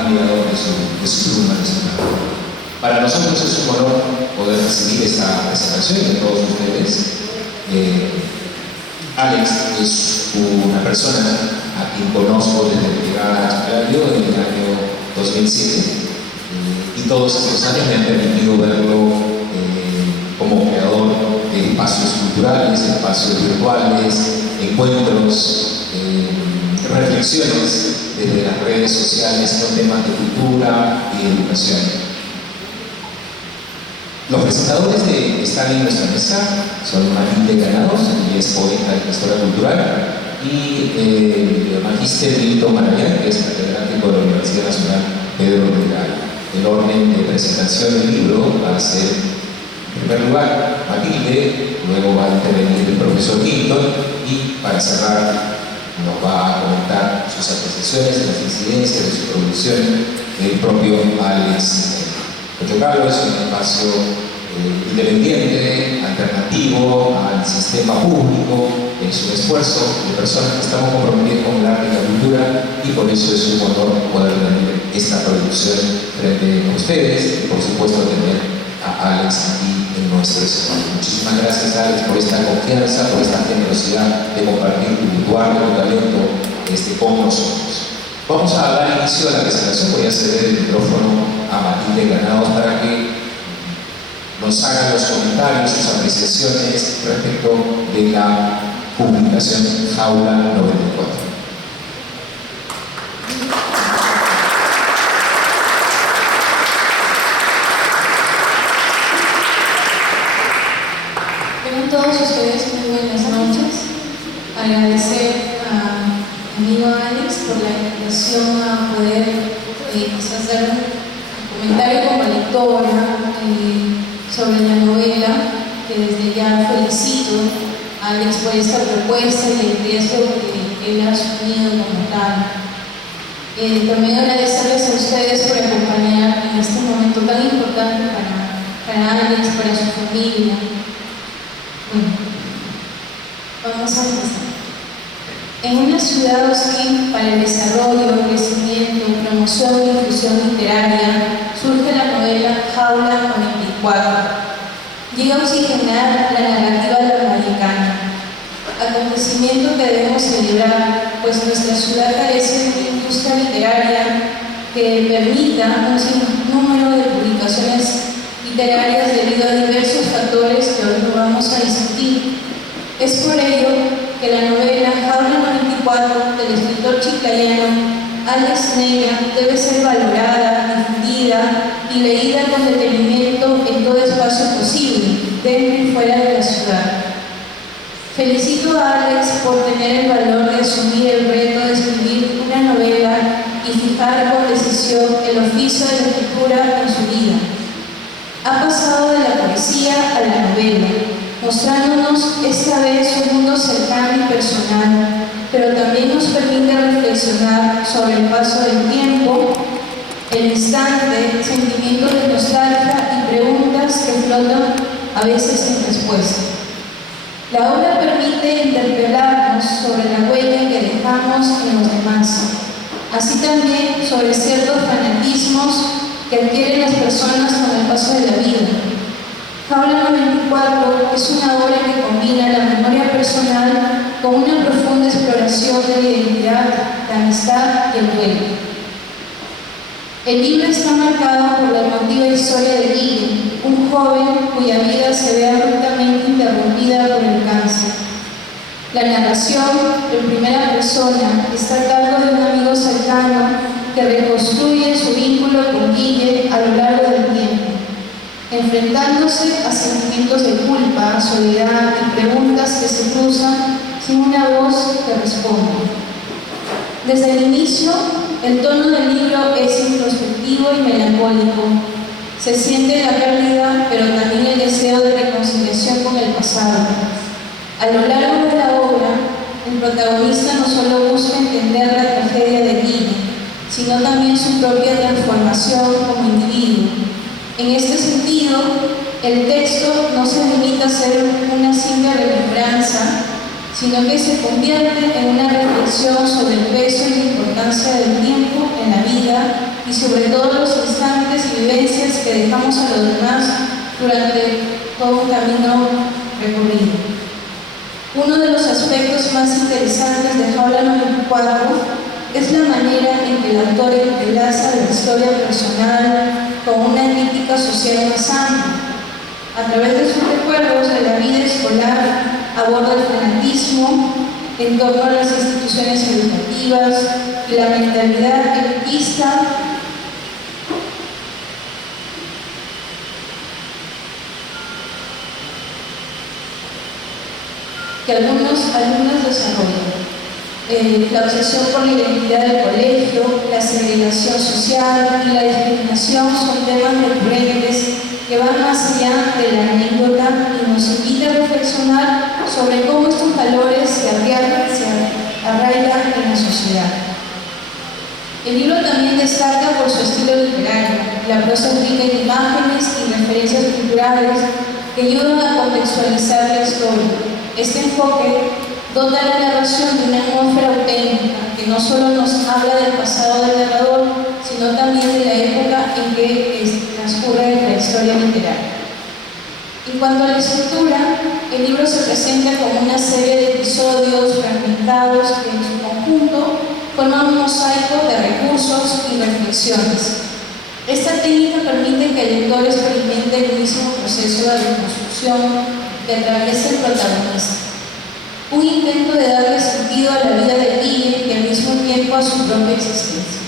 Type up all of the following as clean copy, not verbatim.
admirador de su pluma, de su trabajo. Para nosotros es un honor poder recibir esta presentación de todos ustedes. Alex es una persona a quien conozco desde mi llegada a Chiclayo en el año 2007 y todos estos años me han permitido verlo como creador de espacios culturales, espacios virtuales, encuentros, reflexiones desde las redes sociales con temas de cultura y educación. Los presentadores que están en nuestra mesa son Matilde Granados, que es poeta y gestora cultural, y el magíster Milton Marayán, que es catedrático de la Universidad Nacional Pedro Regal. El orden de presentación del libro va a ser, en primer lugar, Matilde, luego va a intervenir el profesor Milton, y para cerrar nos va a comentar sus apreciaciones, las incidencias de su producción, el propio Alex. Monte es un espacio independiente, alternativo al sistema público, es un esfuerzo de personas que estamos comprometidas con el arte y la cultura, y por eso es un honor poder tener esta producción frente a ustedes y por supuesto tener a Alex aquí en nuestro escenario. Muchísimas gracias, Alex, por esta confianza, por esta generosidad de compartir tu arte, tu talento con nosotros. Vamos a dar inicio a la presentación. Voy a ceder el micrófono a Matilde Granados para que nos haga los comentarios, sus apreciaciones respecto de la publicación Jaula 94. Tengan todos ustedes muy buenas noches. Agradecer a amigo Alex por la invitación a poder quizás dar un comentario como lectora sobre la novela, que desde ya felicito a Alex por esta propuesta y el riesgo que él ha asumido como tal. También agradecerles a ustedes por acompañar en este momento tan importante para Alex, para su familia. Bueno, vamos a empezar. En una ciudad hostil para el desarrollo, crecimiento, promoción y difusión literaria, surge la novela Jaula 94. Llega a oxigenar la narrativa latinoamericana, acontecimiento que debemos celebrar, pues nuestra ciudad carece de una industria literaria que permita un sinnúmero de publicaciones literarias debido a diversos factores que hoy no vamos a discutir. Es por ello que la novela Jaula 94 del escritor chiclayano Alex Neira debe ser valorada, difundida y leída con detenimiento en todo espacio posible, dentro y fuera de la ciudad. Felicito a Alex por tener el valor de asumir el reto de escribir una novela y fijar con decisión el oficio de la escritura en su vida. Ha pasado de la poesía a la novela, mostrándonos esta vez un mundo cercano y personal, pero también nos permite reflexionar sobre el paso del tiempo, el instante, sentimientos de nostalgia y preguntas que flotan a veces sin respuesta. La obra permite interpelarnos sobre la huella que dejamos en los demás, así también sobre ciertos fanatismos que adquieren las personas con el paso de la vida. Jaula 94 es una obra que combina la memoria personal con una profunda exploración de la identidad, la amistad y el duelo. El libro está marcado por la emotiva historia de Guille, un joven cuya vida se ve abruptamente interrumpida por el cáncer. La narración, en primera persona, está a cargo de un amigo cercano que reconstruye su vínculo con Guille a lo largo del tiempo, enfrentándose a sentimientos de culpa, soledad y preguntas que se cruzan sin una voz que responda. Desde el inicio, el tono del libro es introspectivo y melancólico. Se siente la pérdida, pero también el deseo de reconciliación con el pasado. A lo largo de la obra, el protagonista no solo busca entender la tragedia de Guille, sino también su propia transformación como individuo. En este sentido, el texto no se limita a ser una simple remembranza, sino que se convierte en una reflexión sobre el peso y la importancia del tiempo en la vida y sobre todo los instantes y vivencias que dejamos a los demás durante todo un camino recorrido. Uno de los aspectos más interesantes de Jaula 94 es la manera en que el autor entrelaza la historia personal con una crítica social más amplia. A través de sus recuerdos de la vida escolar aborda el fanatismo en torno a las instituciones educativas y la mentalidad elitista que algunos alumnos desarrollan. La obsesión por la identidad del colegio, la segregación social y la discriminación son temas recurrentes que van más allá de la anécdota y nos invita a reflexionar sobre cómo estos valores se arraigan en la sociedad. El libro también destaca por su estilo literario. La prosa rica en imágenes y referencias culturales que ayudan a contextualizar la historia. Este enfoque dota la narración de una atmósfera auténtica que no solo nos habla del pasado del narrador, sino también de la época en que transcurre la historia literaria. En cuanto a la estructura, el libro se presenta como una serie de episodios fragmentados que en su conjunto forman un mosaico de recursos y reflexiones. Esta técnica permite que el lector experimente el mismo proceso de reconstrucción que atraviesa el protagonista. Un intento de darle sentido a la vida de Guille y al mismo tiempo a su propia existencia.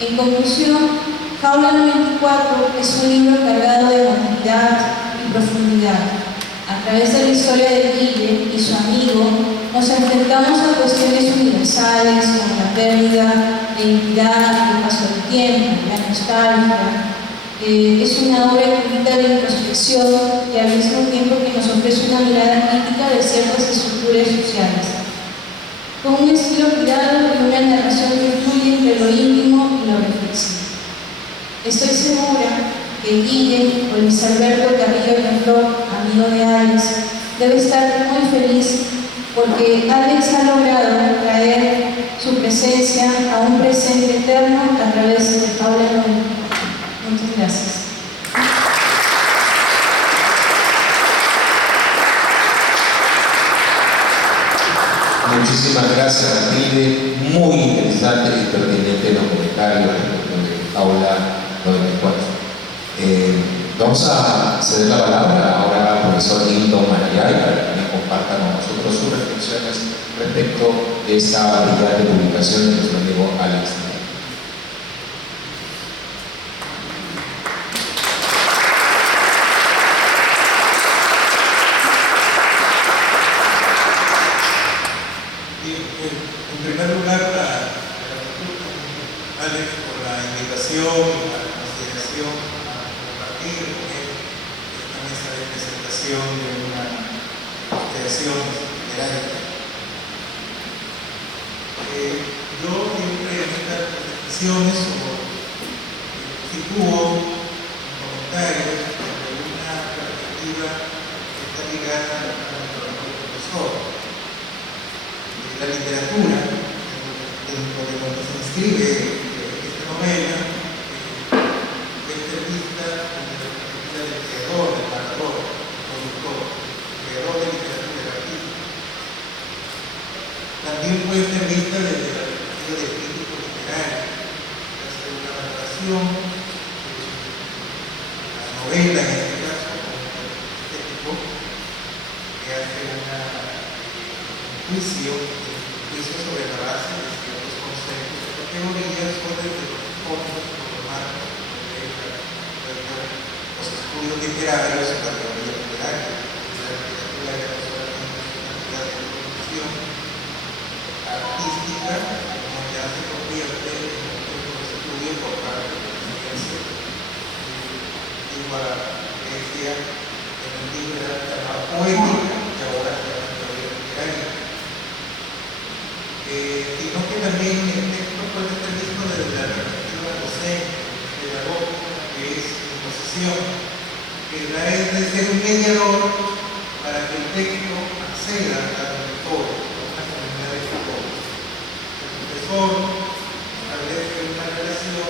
En conclusión, Jaula 94 es un libro cargado de emotividad y profundidad. A través de la historia de Guille y su amigo, nos enfrentamos a cuestiones universales como la pérdida, la identidad, el paso del tiempo, la nostalgia. Es una obra escrita de introspección y al mismo tiempo que nos ofrece una mirada crítica de ciertas estructuras sociales. Con un estilo cuidado y una narración que fluye entre lo íntimo y lo reflexivo. Estoy segura que Guille o Luis Alberto Carrillo Flor, amigo de Alex, debe estar muy feliz porque Alex ha logrado traer su presencia a un presente eterno a través de Jaula 94. Muchas gracias. Muchísimas gracias, Matilde. Muy interesante y pertinente los comentarios de Jaula 94. Vamos a ceder la palabra ahora al profesor Nilton Marayay para que nos comparta con nosotros sus reflexiones respecto de esta brillante publicación de nuestro amigo Alex. En primer lugar, Alex, por la invitación y la consideración a compartir con él esta mesa de presentación de una creación literaria. Yo siempre en estas presentaciones sitúo comentarios desde una perspectiva que está ligada a la trabajo del profesor. La literatura, dentro de lo que se inscribe esta novela, es vista desde la perspectiva del creador, del narrador, del productor, del creador de literatura artística. También puede ser vista desde la perspectiva del crítico literario, que hace una narración de la novela, en este caso, como un estético, que hace un juicio sobre la base de ciertos conceptos o categorías o desde los fondos o los marcos los estudios literarios o categorías literarias. La literatura ya no solamente es una cantidad de información artística, como ya se convierte en un punto de estudio por parte de la ciencia. Digo a Grecia, en el libro era llamada poética y ahora se llama teoría literaria. Sino que también el texto puede estar visto desde la perspectiva docente, pedagógica, que es imposición, que es de ser un mediador para que el texto acceda al lector, a una comunidad de lectores. El profesor establece una relación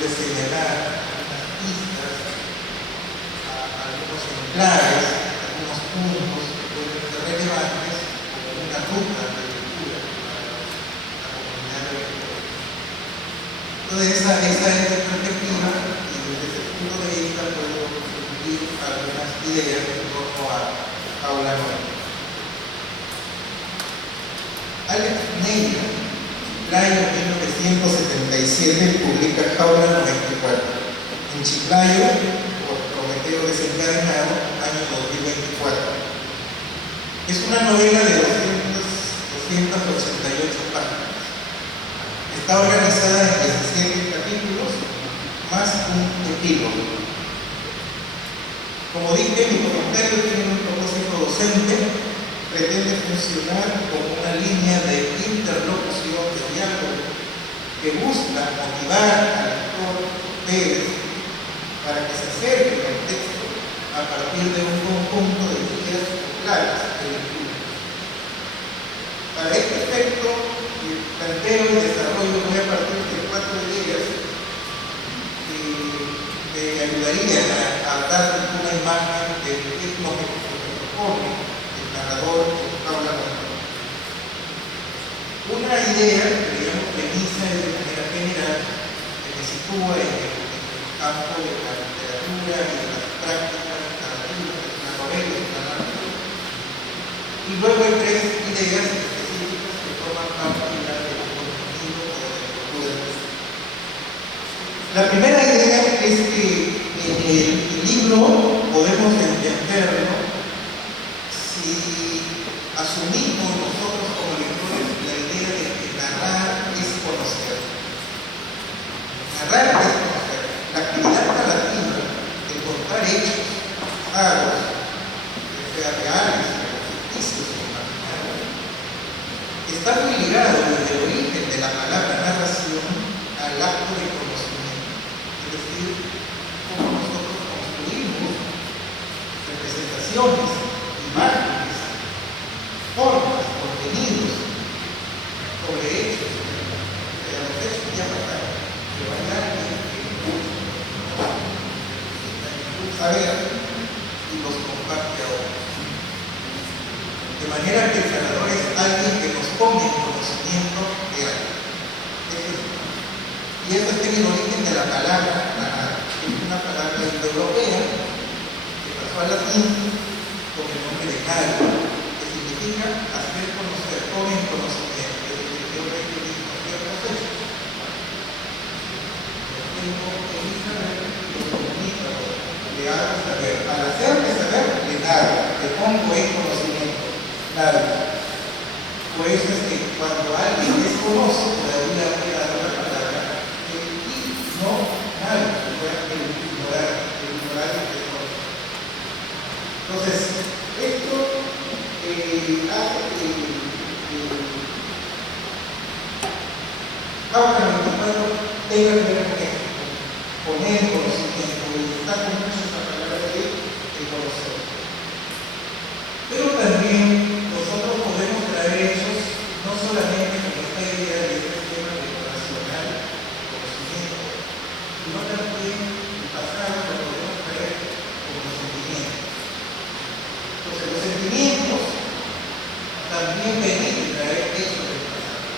puede señalar algunas pistas, algunos enclaves, algunos puntos que pueden ser relevantes como una ruta de lectura para la comunidad de lectores. Entonces esa es mi perspectiva y desde ese punto de vista puedo discutir algunas ideas en torno a Jaula 9. Alex Neira, Chiclayo 1977, publica Jaula 94. En Chiclayo, por Prometeo desencadenado, año 2024. Es una novela de 288 páginas. Está organizada en 17 capítulos, más un epílogo. Como dije, mi comentario tiene un propósito docente, pretende funcionar como una línea de interlocución, de diálogo, que busca motivar al lector, ustedes, para que se acerquen al texto a partir de un conjunto de guías claras de lectura. Para este efecto, planteo y desarrollo voy a partir de 4 ideas que me ayudarían a dar una imagen de qué es lo que propone el narrador en Jaula 9. Una idea que digamos premisa de manera general, que me sitúa en el campo de la literatura y de las prácticas narrativas, de la novela y de la narrativa. Y luego hay 3 ideas específicas que forman parte del contenido o de la lectura del texto. La primera idea es que en el libro podemos entenderlo si asumimos nosotros como lectores la idea de que narrar es conocer. Narrar es conocer. La actividad narrativa de contar hechos, pasados, sean reales, ficticios o imaginarios, está muy ligado desde el origen de la palabra narración al acto de conocimiento. Es decir, cómo nosotros construimos representaciones, imágenes, formas, contenidos sobre hechos, de los hechos ya pasaron, pero hay alguien que saber y los comparte ahora. De manera que el narrador es alguien que nos pone en conocimiento de algo. Y eso está en el origen de la palabra narrar. Es una palabra indoeuropea que pasó al latín con el nombre de narro, que significa hacer conocer, poner en conocimiento, es decir, que un periodismo ciertos hechos. Los tengo en saber y los comunico, le hago saber. Al hacerme saber, le narro, le pongo en conocimiento. Narro. Por eso es que cuando alguien desconoce, todavía ha quedado la palabra no narro, que fuera el ignorar y el desconocer. Entonces, esto hace que Jaula 94 tenga que ver con esto, poner en conocimiento, y está con mucho esa palabra de conocer. Pero también nosotros podemos traer hechos no solamente con esta idea de este tema de racional, conocimiento, sino también el pasado lo podemos traer con los sentimientos. Entonces los sentimientos también permiten traer hechos del pasado.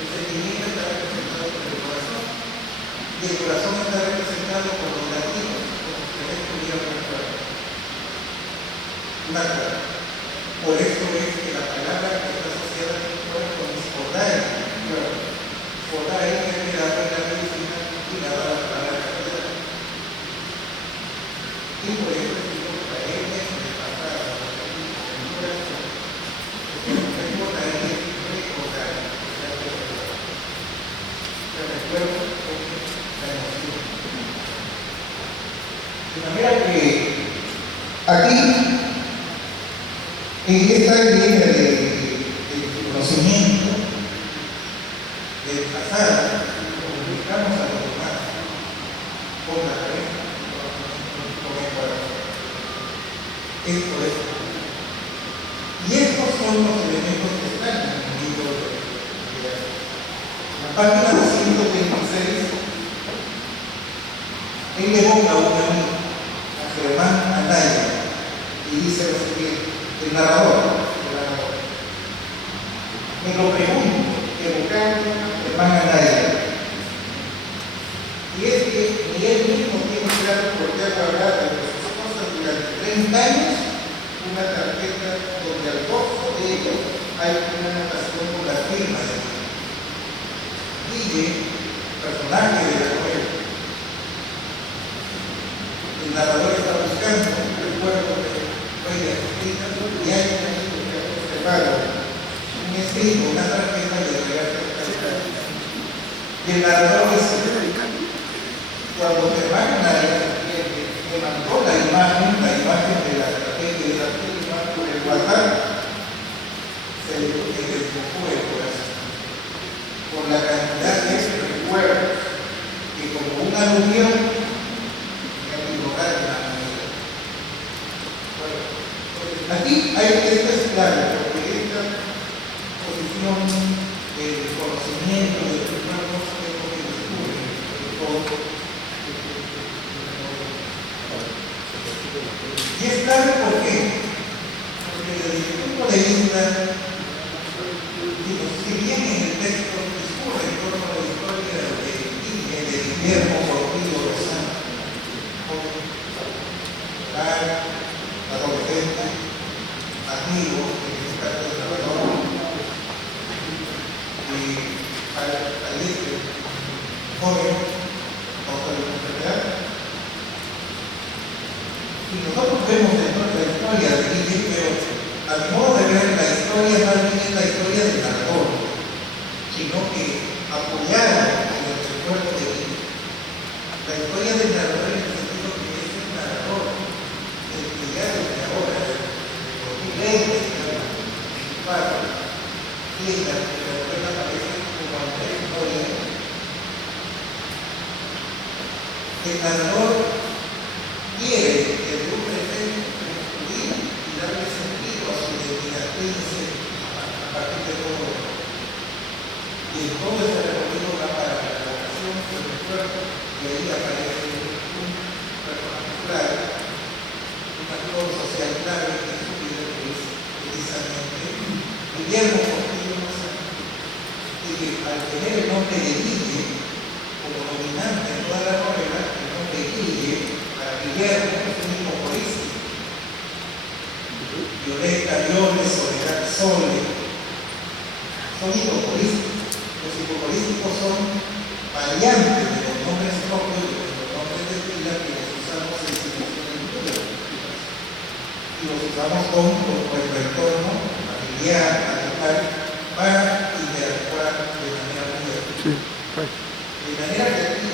El sentimiento está representado por el corazón y el corazón está representado por los latidos, como ustedes pudieron recuerdo. Por eso es que la palabra que está asociada a mi cuerpo es Fodai. Fodai es creada en la medicina ligada a la palabra capital. Y por eso es que traer eso de pasado, el corazón, recordar y recordar, el recuerdo con la emoción. De manera que aquí, en esta idea de conocimiento del pasado, comunicamos a los demás con la cabeza, con el corazón. Esto es. Y estos son los elementos que están en el libro de la página 226 el narrador. Me lo pregunto, evocando hermana Nadia. Y es que ni él mismo tiene claro por qué ha guardado entre sus cosas durante 30 años una tarjeta donde al gozo de ellos hay una anotación con la firma de Guille, personaje de la novela. El narrador está buscando un recuerdo de Rey de Argentina y hay un amigo que ha observado un escrito, una tarjeta de regalo. Y el narrador dice: cuando mi hermano me mandó la imagen de la tarjeta de la firma por el WhatsApp, se le desbocó el corazón por la cantidad de recuerdos que, como una alusión, me equivocaron la manera. Bueno, aquí hay que estar claro, porque esta posición del conocimiento de los hermanos es lo que descubre todo. Y es claro por qué. Porque desde mi punto de vista, si bien en el texto discurre en torno a la historia de Guillermo Portillo Lozano, adolescente, amigo, en este caso de trabajador, y al joven, autor de la enfermedad. Y nosotros vemos dentro de la historia de Guille, pero a mi modo de ver, la historia más bien es la historia del narrador, sino que apoyada en el recuerdo de Guille. La historia del narrador en el sentido que es el narrador, el que ya desde ahora, desde 2020, y en la novela aparece como una historia. El narrador quiere desde un presente construir y darle sentido a su identidad a partir de todo. Y en todo ese recorrido va para la elaboración del recuerdo, y ahí aparece un personaje clave, un actor social clave en su vida, que es precisamente Guillermo Portillo Lozano, y que al tener el nombre de Guille como dominante en toda la novela, el nombre de Guille para Guillermo es un hipocorístico. Violeta, Violes, Soledad, Sole, son hipocorísticos. Los hipocorísticos son variantes de los nombres propios y de los nombres de pila que los usamos en situaciones múltiples. Y los usamos con nuestro entorno familiar, natural, para interactuar de manera muy efectiva. De manera que aquí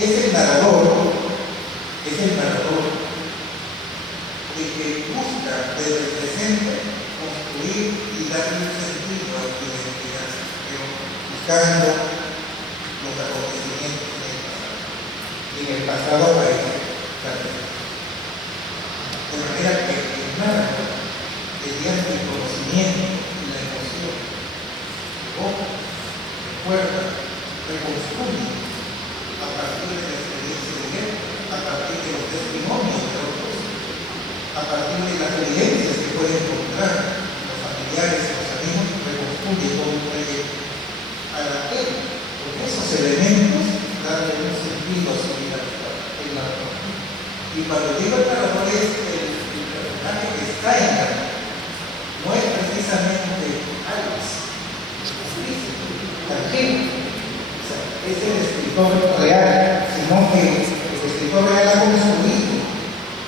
es el narrador el que busca desde el presente construir y darle un sentido a su identidad, pero buscando los acontecimientos del pasado. Y en el pasado aparece también. De manera que el narrador, mediante el conocimiento y la emoción, recuerda, reconstruye a partir de la experiencia de él, a partir de los testimonios de otros, a partir de las evidencias que puede encontrar los familiares, los amigos, reconstruye todo un proyecto para él, con esos elementos, darle un sentido a su vida en la vida. Y cuando digo el narrador es el personaje que está en la vida, no es precisamente Alex, tangible. Es el escritor real, sino que el escritor real ha construido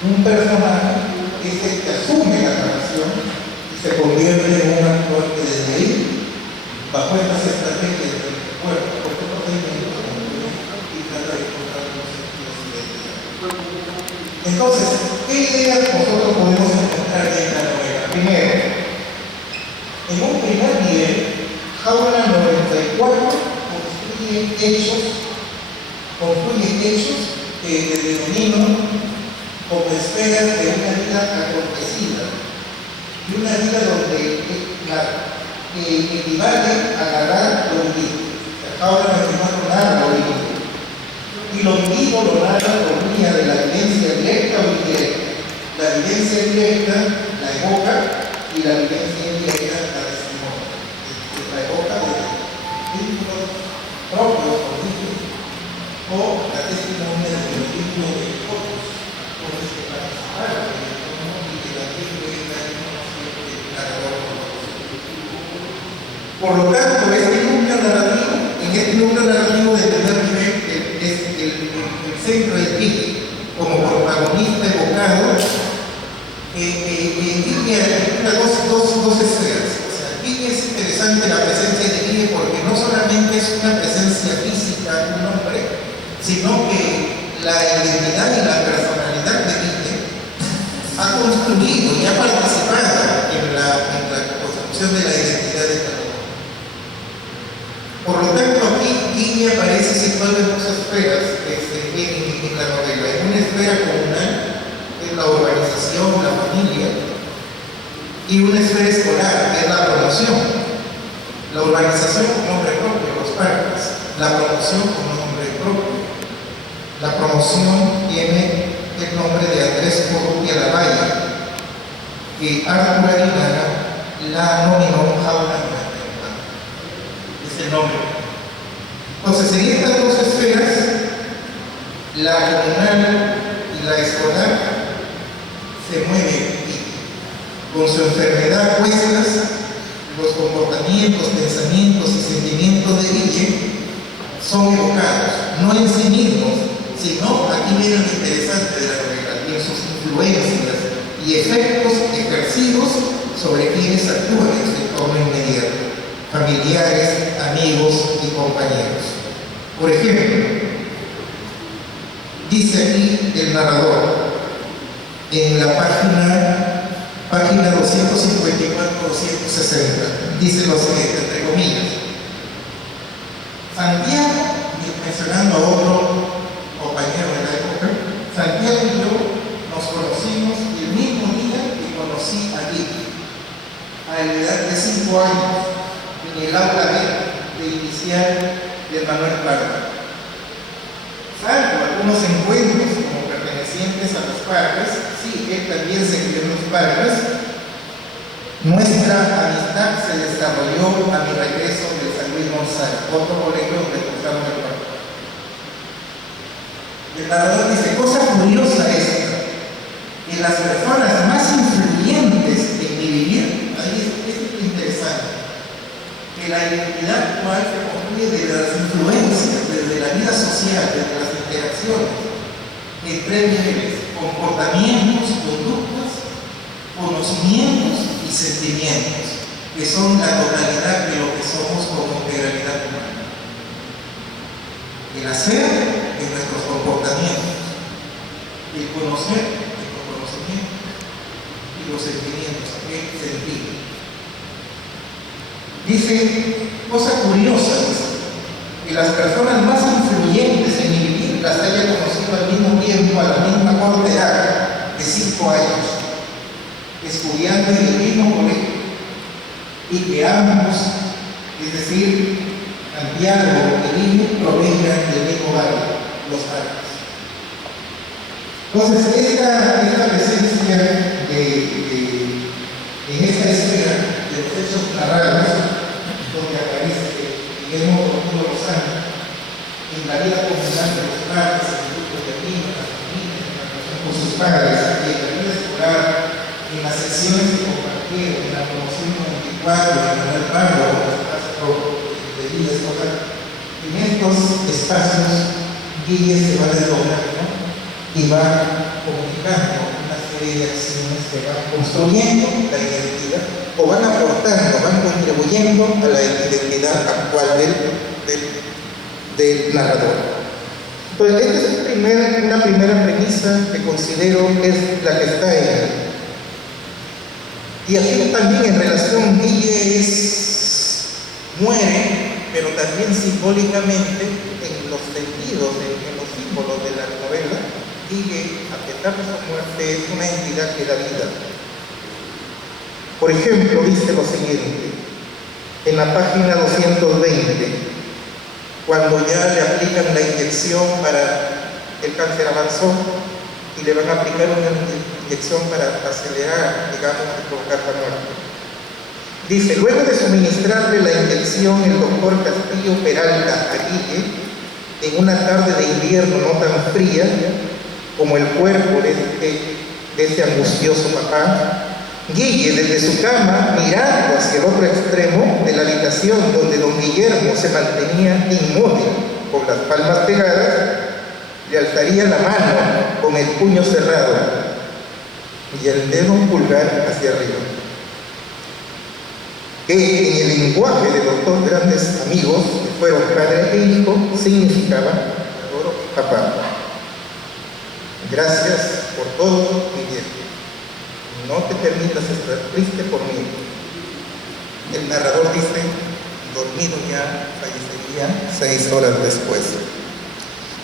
un personaje que es el que asume la narración y se convierte en un actor que desde ahí, bajo estas estrategias del recuerdo, por estos procedimientos, y trata de encontrar los sentidos de identidad. Entonces, ¿qué ideas nosotros podemos encontrar en la novela? Primero, en un primer nivel, Jaula 94 construye hechos que denomino como esferas de una vida acontecida y una vida donde equivale a narrar lo vivido. Jaula 94 narra lo vivido. Y lo vivido lo narra por vía de la evidencia directa o indirecta. la vivencia directa la evoca y la vivencia indirecta la testimonia. La evoca de vínculos propios con Dios o la testimonia de los vínculos de otros, actores que participaron en el mundo y que también pueden dar información del narrador. Por lo tanto, este núcleo narrativo, en este núcleo narrativo de primer nivel, es el centro del Guille, como protagonista evocado, Guille articula dos esferas. O sea, Guille es interesante la presencia de Guille porque no solamente es una presencia física de un hombre, sino que la identidad y la personalidad de Guille ha construido y ha participado en la construcción de la identidad de cada uno. Por lo tanto, aquí Guille aparece situado en dos esferas en la novela. En una esfera comunal, que es la urbanización, la familia, y una esfera escolar, que es la promoción. La urbanización con nombre propio, los parques. La promoción con nombre propio. La promoción tiene el nombre de Andrés Corrupia Lavalle, que Arturo Aguinaga la nominó Jaula Grande. Es el nombre. Entonces, en estas dos esferas, la comunal y la escolar, se mueven con su enfermedad puestas, los comportamientos, pensamientos y sentimientos de Guille son evocados, no en sí mismos, sino, aquí viene lo interesante de la novela, en sus influencias y efectos ejercidos sobre quienes actúan en su entorno inmediato, familiares, amigos y compañeros. Por ejemplo, dice aquí el narrador, en la página 254-260, dice lo siguiente, entre comillas: Santiago, mencionando a otro compañero de la época, Santiago y yo nos conocimos el mismo día que conocí a Guille, a la edad de 5 años, en el aula de inicial de Manuel Parra. Salvo algunos encuentros como pertenecientes a los parques, sí, él también se crió en los parques, nuestra amistad se desarrolló a mi regreso de San Luis Gonzaga, otro colegio donde cursamos el parque. El narrador dice: cosa curiosa esta, que las personas más influyentes en mi vivir, ahí es interesante, que la identidad actual se construye desde las influencias, desde la vida social, desde las interacciones, en tres niveles: comportamientos, conductas, conocimientos y sentimientos, que son la totalidad de lo que somos como integralidad humana. El hacer es nuestros comportamientos, el conocer nuestros conocimientos y los sentimientos, el sentir. Dice, cosa curiosa, que las personas más influyentes en mi vivir las haya conocido al mismo tiempo, a la misma corta edad de 5 años, estudiando en el mismo colegio, y que ambos, es decir, Santiago y Guille, provengan del mismo barrio, los Parques. Entonces, esta presencia en esta esfera de los hechos narrados, donde aparece Guillermo Rotundo Lozano, en la vida comunal de los padres, en el grupo de amigos, en las familias, en la relación con sus padres, y en la vida escolar, en las secciones que compartieron, en la promoción 94, en Manuel Parra, en los espacios de vida escolar. En estos espacios, Guille se va desdoblando y va comunicando una serie de acciones que van construyendo la identidad o van aportando, van contribuyendo a la identidad actual del narrador. Entonces, esta es una primera premisa que considero es la que está en él. Y aquí también en relación, Guille muere, pero también simbólicamente en los sentidos, en los símbolos de la novela. Guille, a pesar de su muerte, es una entidad que da vida. Por ejemplo, dice lo siguiente, en la página 220, cuando ya le aplican la inyección para el cáncer avanzó, y le van a aplicar una inyección para acelerar, digamos, y provocar la muerte. Dice, luego de suministrarle la inyección, el doctor Castillo Peralta a Guille, en una tarde de invierno no tan fría como el cuerpo de este angustioso papá, Guille, desde su cama, mirando hacia el otro extremo de la habitación donde don Guillermo se mantenía inmóvil, con las palmas pegadas, le alzaría la mano con el puño cerrado y el dedo pulgar hacia arriba. Que en el lenguaje de los dos grandes amigos, que fueron padre e hijo, significaba, adoro, papá. Gracias por todo, mi viejo. No te permitas estar triste por mí. El narrador dice, dormido ya, fallecería 6 horas después.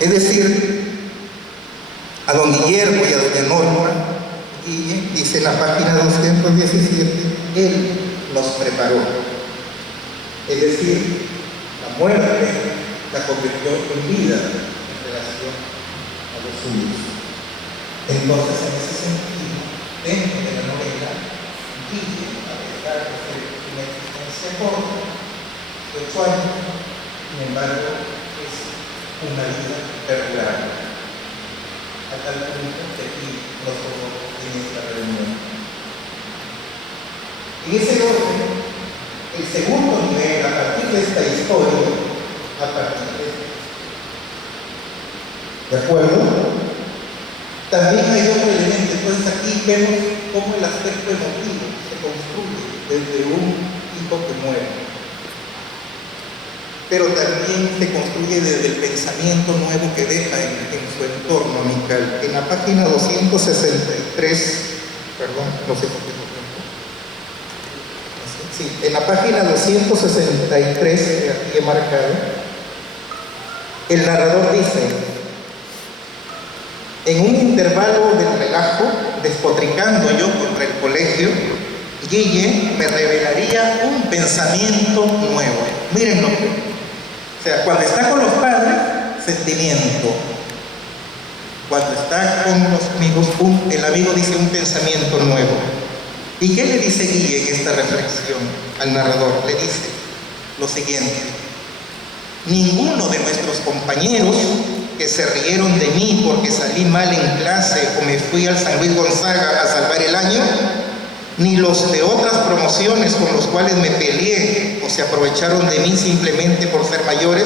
Es decir, a don Guillermo y a doña Norma, Guille, dice en la página 217, él nos preparó. Es decir, la muerte la convirtió en vida en relación a los suyos. Entonces, en ese sentido, dentro de la novela, Guille, a pesar de ser una existencia corta, de 8 años, sin embargo, es una vida perdurar, a tal punto que aquí nos tocó en esta reunión. En ese orden, el segundo nivel, a partir de esta historia, ¿de acuerdo? También hay otro elemento. Entonces aquí vemos cómo el aspecto emotivo se construye desde un hijo que muere, pero también se construye desde el pensamiento nuevo que deja en su entorno amical. En la página 263, perdón, no sé por qué no tengo. Sí, en la página 263, que aquí he marcado, el narrador dice: en un intervalo del relajo, despotricando yo contra el colegio, Guille me revelaría un pensamiento nuevo. Mírenlo. O sea, cuando está con los padres, sentimiento. Cuando está con los amigos, el amigo dice un pensamiento nuevo. ¿Y qué le dice Guille en esta reflexión al narrador? Le dice lo siguiente: ninguno de nuestros compañeros que se rieron de mí porque salí mal en clase o me fui al San Luis Gonzaga a salvar el año, ni los de otras promociones con los cuales me peleé o se aprovecharon de mí simplemente por ser mayores,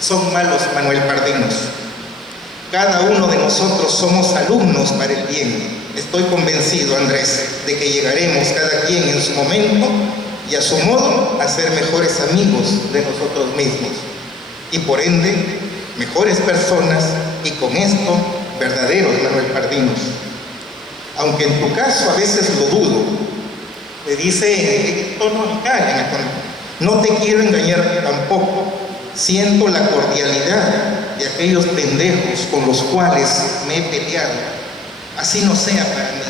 son malos manuelpardinos. Cada uno de nosotros somos alumnos para el bien. Estoy convencido, Andrés, de que llegaremos cada quien en su momento y a su modo a ser mejores amigos de nosotros mismos y por ende mejores personas y con esto verdaderos manuelpardinos. Aunque en tu caso a veces lo dudo, le dice en tono amical, no te quiero engañar tampoco, siento la cordialidad de aquellos pendejos con los cuales me he peleado, así no sea para mí.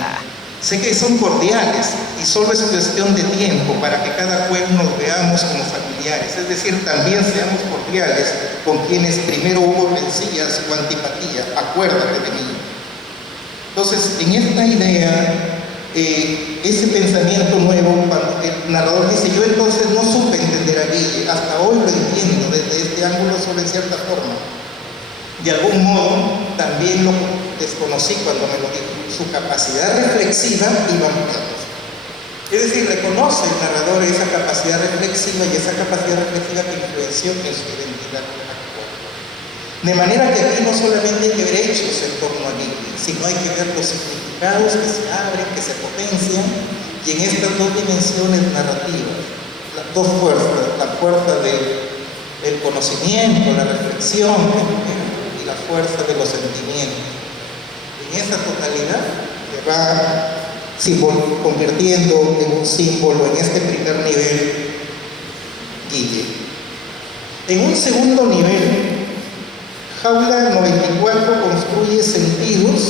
Sé que son cordiales y solo es cuestión de tiempo para que cada cual nos veamos como familiares, es decir, también seamos cordiales con quienes primero hubo rencillas o antipatía, acuérdate de mí. Entonces, en esta idea, ese pensamiento nuevo, cuando el narrador dice, yo entonces no supe entender a Guille, hasta hoy lo entiendo desde este ángulo solo en cierta forma. De algún modo, también lo desconocí cuando me lo dijo. Su capacidad reflexiva iba mutando. Es decir, reconoce el narrador esa capacidad reflexiva y esa capacidad reflexiva que influenció en su identidad actual. De manera que aquí no solamente hay que ver hechos en torno a Guille, sino hay que ver los significados que se abren, que se potencian, y en estas dos dimensiones narrativas, las dos fuerzas, la fuerza del conocimiento, la reflexión, y la fuerza de los sentimientos. En esa totalidad se va convirtiendo en un símbolo en este primer nivel Guille. En un segundo nivel, Jaula 94 construye sentidos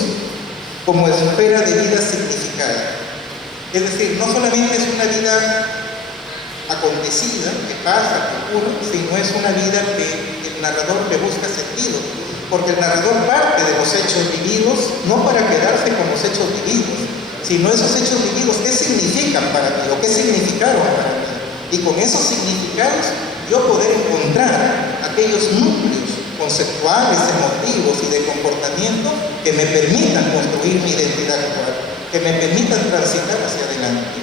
como esfera de vida significada. Es decir, no solamente es una vida acontecida, que pasa, que ocurre, sino es una vida que el narrador le busca sentido. porque el narrador parte de los hechos vividos no para quedarse con los hechos vividos, sino esos hechos vividos, ¿qué significan para mí o qué significaron para mí? Y con esos significados yo poder encontrar aquellos núcleos conceptuales, emotivos y de comportamiento que me permitan construir mi identidad actual, que me permitan transitar hacia adelante.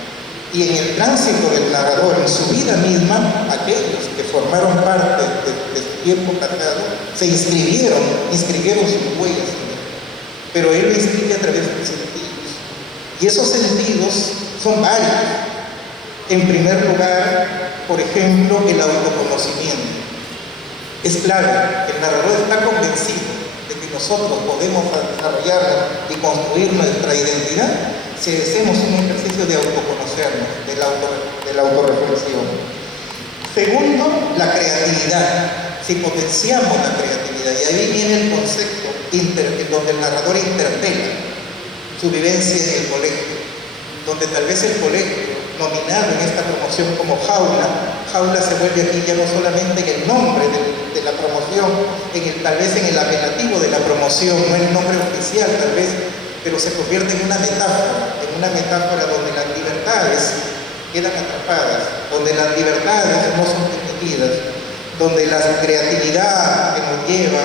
Y en el tránsito del narrador, en su vida misma, aquellos que formaron parte de su tiempo pasado se inscribieron sus huellas en él. Pero él lo inscribe a través de sentidos. Y esos sentidos son varios. En primer lugar, por ejemplo, el autoconocimiento. Es claro que el narrador está convencido de que nosotros podemos desarrollar y construir nuestra identidad si hacemos un ejercicio de autoconocernos, de la autorreflexión. Segundo, la creatividad. Si potenciamos la creatividad, y ahí viene el concepto donde el narrador interpela su vivencia en el colegio, donde tal vez el colegio, nominado en esta promoción como jaula se vuelve aquí ya no solamente en el nombre de la promoción, tal vez en el apelativo de la promoción, no el nombre oficial tal vez, pero se convierte en una metáfora donde las libertades quedan atrapadas, donde las libertades no son permitidas, donde la creatividad que nos lleva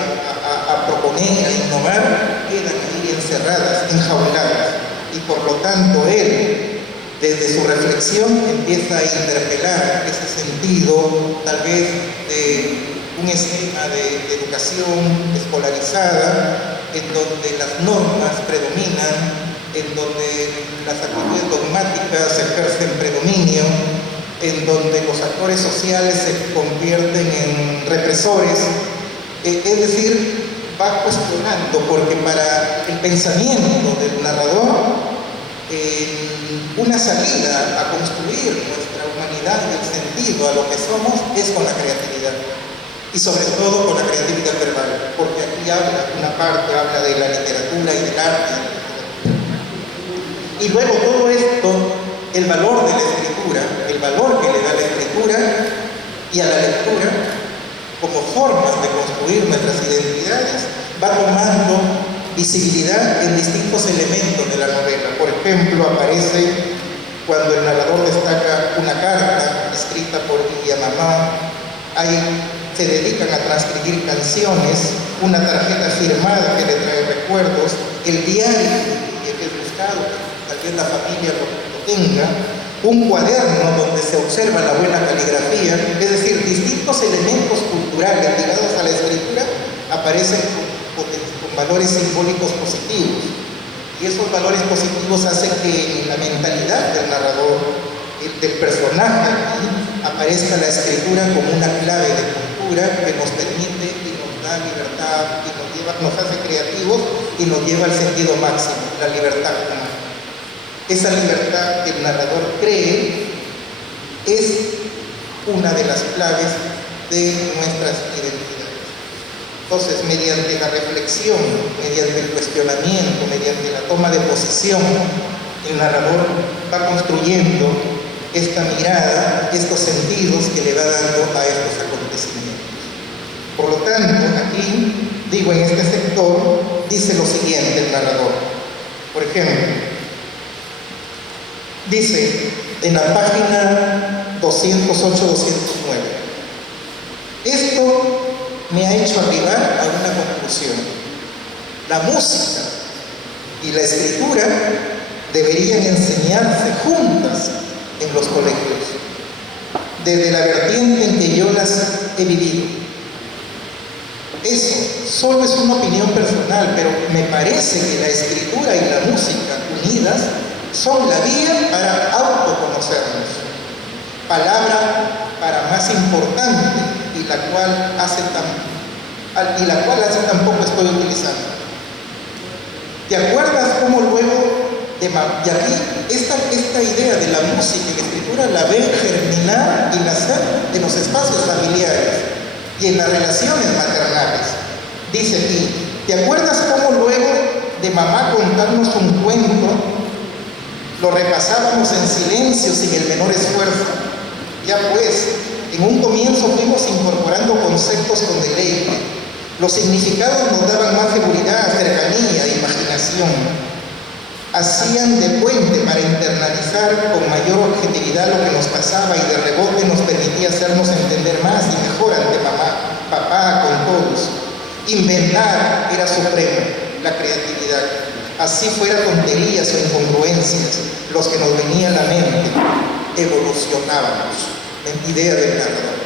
a proponer, a innovar, quedan ahí encerradas, enjauladas, y por lo tanto él, desde su reflexión, empieza a interpelar ese sentido, tal vez de un esquema de educación escolarizada, en donde las normas predominan, en donde las actitudes dogmáticas ejercen predominio, en donde los actores sociales se convierten en represores. Es decir, va cuestionando, porque para el pensamiento del narrador, una salida a construir nuestra humanidad y el sentido a lo que somos es con la creatividad, y sobre todo con la creatividad verbal, porque aquí una parte habla de la literatura y del arte, y luego todo esto, el valor de la escritura, el valor que le da la escritura y a la lectura como formas de construir nuestras identidades, va tomando visibilidad en distintos elementos de la novela. Por ejemplo, aparece cuando el narrador destaca una carta escrita por Mamá, se dedican a transcribir canciones, una tarjeta firmada que le trae recuerdos, el diario que es buscado, tal vez la familia lo tenga, un cuaderno donde se observa la buena caligrafía, es decir, distintos elementos culturales ligados a la escritura aparecen con valores simbólicos positivos, y esos valores positivos hacen que en la mentalidad del narrador, del personaje, aparezca la escritura como una clave de cultura que nos permite y nos da libertad y nos hace creativos y nos lleva al sentido máximo, la libertad humana. Esa libertad que el narrador cree es una de las claves de nuestras identidades. Entonces, mediante la reflexión, mediante el cuestionamiento, mediante la toma de posición, el narrador va construyendo esta mirada, estos sentidos que le va dando a estos acontecimientos. Por lo tanto, aquí, en este sector, dice lo siguiente el narrador. Por ejemplo, dice en la página 208-209, esto me ha hecho arribar a una conclusión. La música y la escritura deberían enseñarse juntas en los colegios, desde la vertiente en que yo las he vivido. Eso solo es una opinión personal, pero me parece que la escritura y la música unidas son la vía para autoconocernos, palabra para más importante y la cual hace tan poco estoy utilizando. ¿Te acuerdas cómo luego y aquí esta idea de la música y la escritura la ven germinar y nacer en los espacios familiares y en las relaciones maternales? Dice aquí, ¿te acuerdas cómo luego de mamá contarnos un cuento lo repasábamos en silencio sin el menor esfuerzo? Ya pues, en un comienzo fuimos incorporando conceptos con deleite, Los significados nos daban más seguridad, cercanía, imaginación. Hacían de puente para internalizar con mayor objetividad lo que nos pasaba y de rebote nos permitía hacernos entender más y mejor ante mamá, papá, con todos. Inventar era supremo, la creatividad. Así fuera tonterías o incongruencias, los que nos venían a la mente, evolucionábamos. Idea del narrador.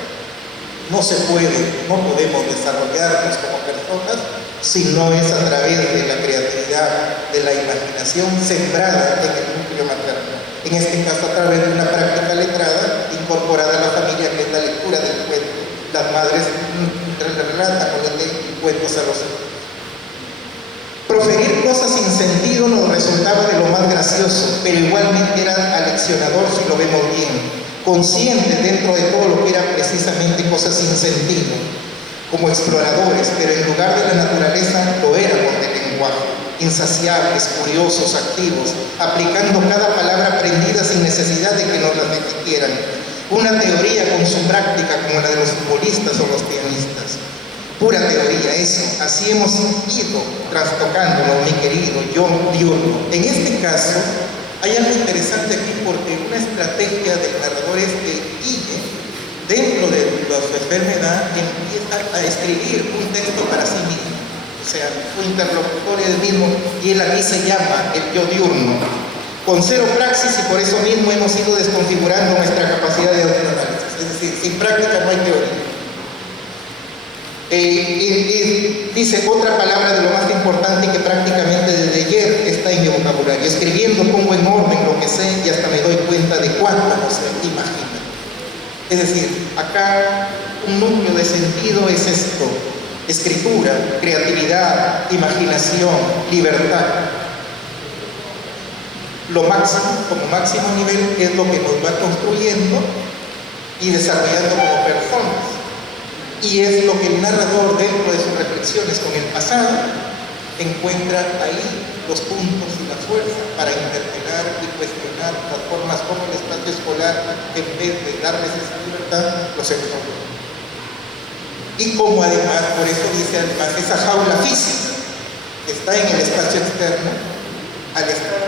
No se puede, no podemos desarrollarnos como personas si no es a través de la creatividad, de la imaginación sembrada en el núcleo materno. En este caso a través de una práctica letrada incorporada a la familia, que es la lectura del cuento. Las madres relatan o leen cuentos a los hijos. Proferir cosas sin sentido nos resultaba de lo más gracioso, pero igualmente era aleccionador si lo vemos bien, consciente dentro de todo lo que eran precisamente cosas sin sentido, como exploradores, pero en lugar de la naturaleza lo éramos del lenguaje, insaciables, curiosos, activos, aplicando cada palabra aprendida sin necesidad de que nos la repitieran. Una teoría con su práctica como la de los futbolistas o los pianistas. Pura teoría, eso. Así hemos ido trastocándonos, mi querido John Diurno. En este caso, hay algo interesante aquí porque una estrategia del narrador es que Guille, dentro de su enfermedad, empieza a escribir un texto para sí mismo. O sea, su interlocutor es el mismo, y él aquí se llama el yo diurno. Con cero praxis, y por eso mismo hemos ido desconfigurando nuestra capacidad de autoanálisis. Es decir, sin práctica no hay teoría. Dice otra palabra de lo más importante que prácticamente desde ayer está en mi vocabulario. Escribiendo pongo en orden lo que sé y hasta me doy cuenta de cuánto no sé, imagina. Es decir, acá un núcleo de sentido es esto: escritura, creatividad, imaginación, libertad. Lo máximo, como máximo nivel, es lo que nos va construyendo y desarrollando como personas. Y es lo que el narrador, dentro de sus reflexiones con el pasado, encuentra ahí los puntos y la fuerza para interpelar y cuestionar las formas como el espacio escolar, en vez de darles esa libertad, los explotó. Y como además, por eso dice además, esa jaula física que está en el espacio externo, al estar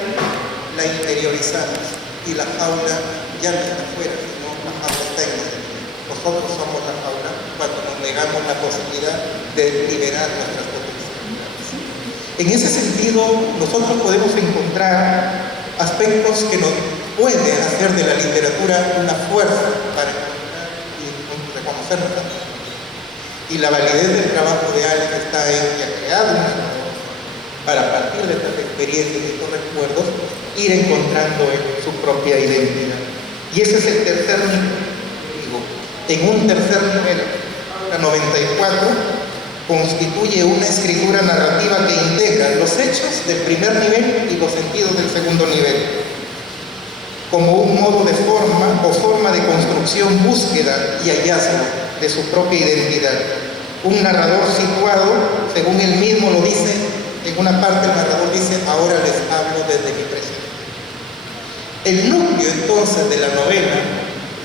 la interiorizamos y la jaula ya no está afuera, sino la jaula está en nosotros. Nosotros somos la jaula cuando nos negamos la posibilidad de liberar nuestras potencialidades. En ese sentido, nosotros podemos encontrar aspectos que nos pueden hacer de la literatura una fuerza para encontrar y reconocernos también. Y la validez del trabajo de Alex está en que ha creado un narrador para, a partir de estas experiencias y estos recuerdos, ir encontrando su propia identidad. Y ese es el tercer nivel. En un tercer nivel, la 94, constituye una escritura narrativa que integra los hechos del primer nivel y los sentidos del segundo nivel, como un modo de forma o forma de construcción, búsqueda y hallazgo de su propia identidad. Un narrador situado, según él mismo lo dice, en una parte el narrador dice: ahora les hablo desde mi presente. El núcleo entonces de la novela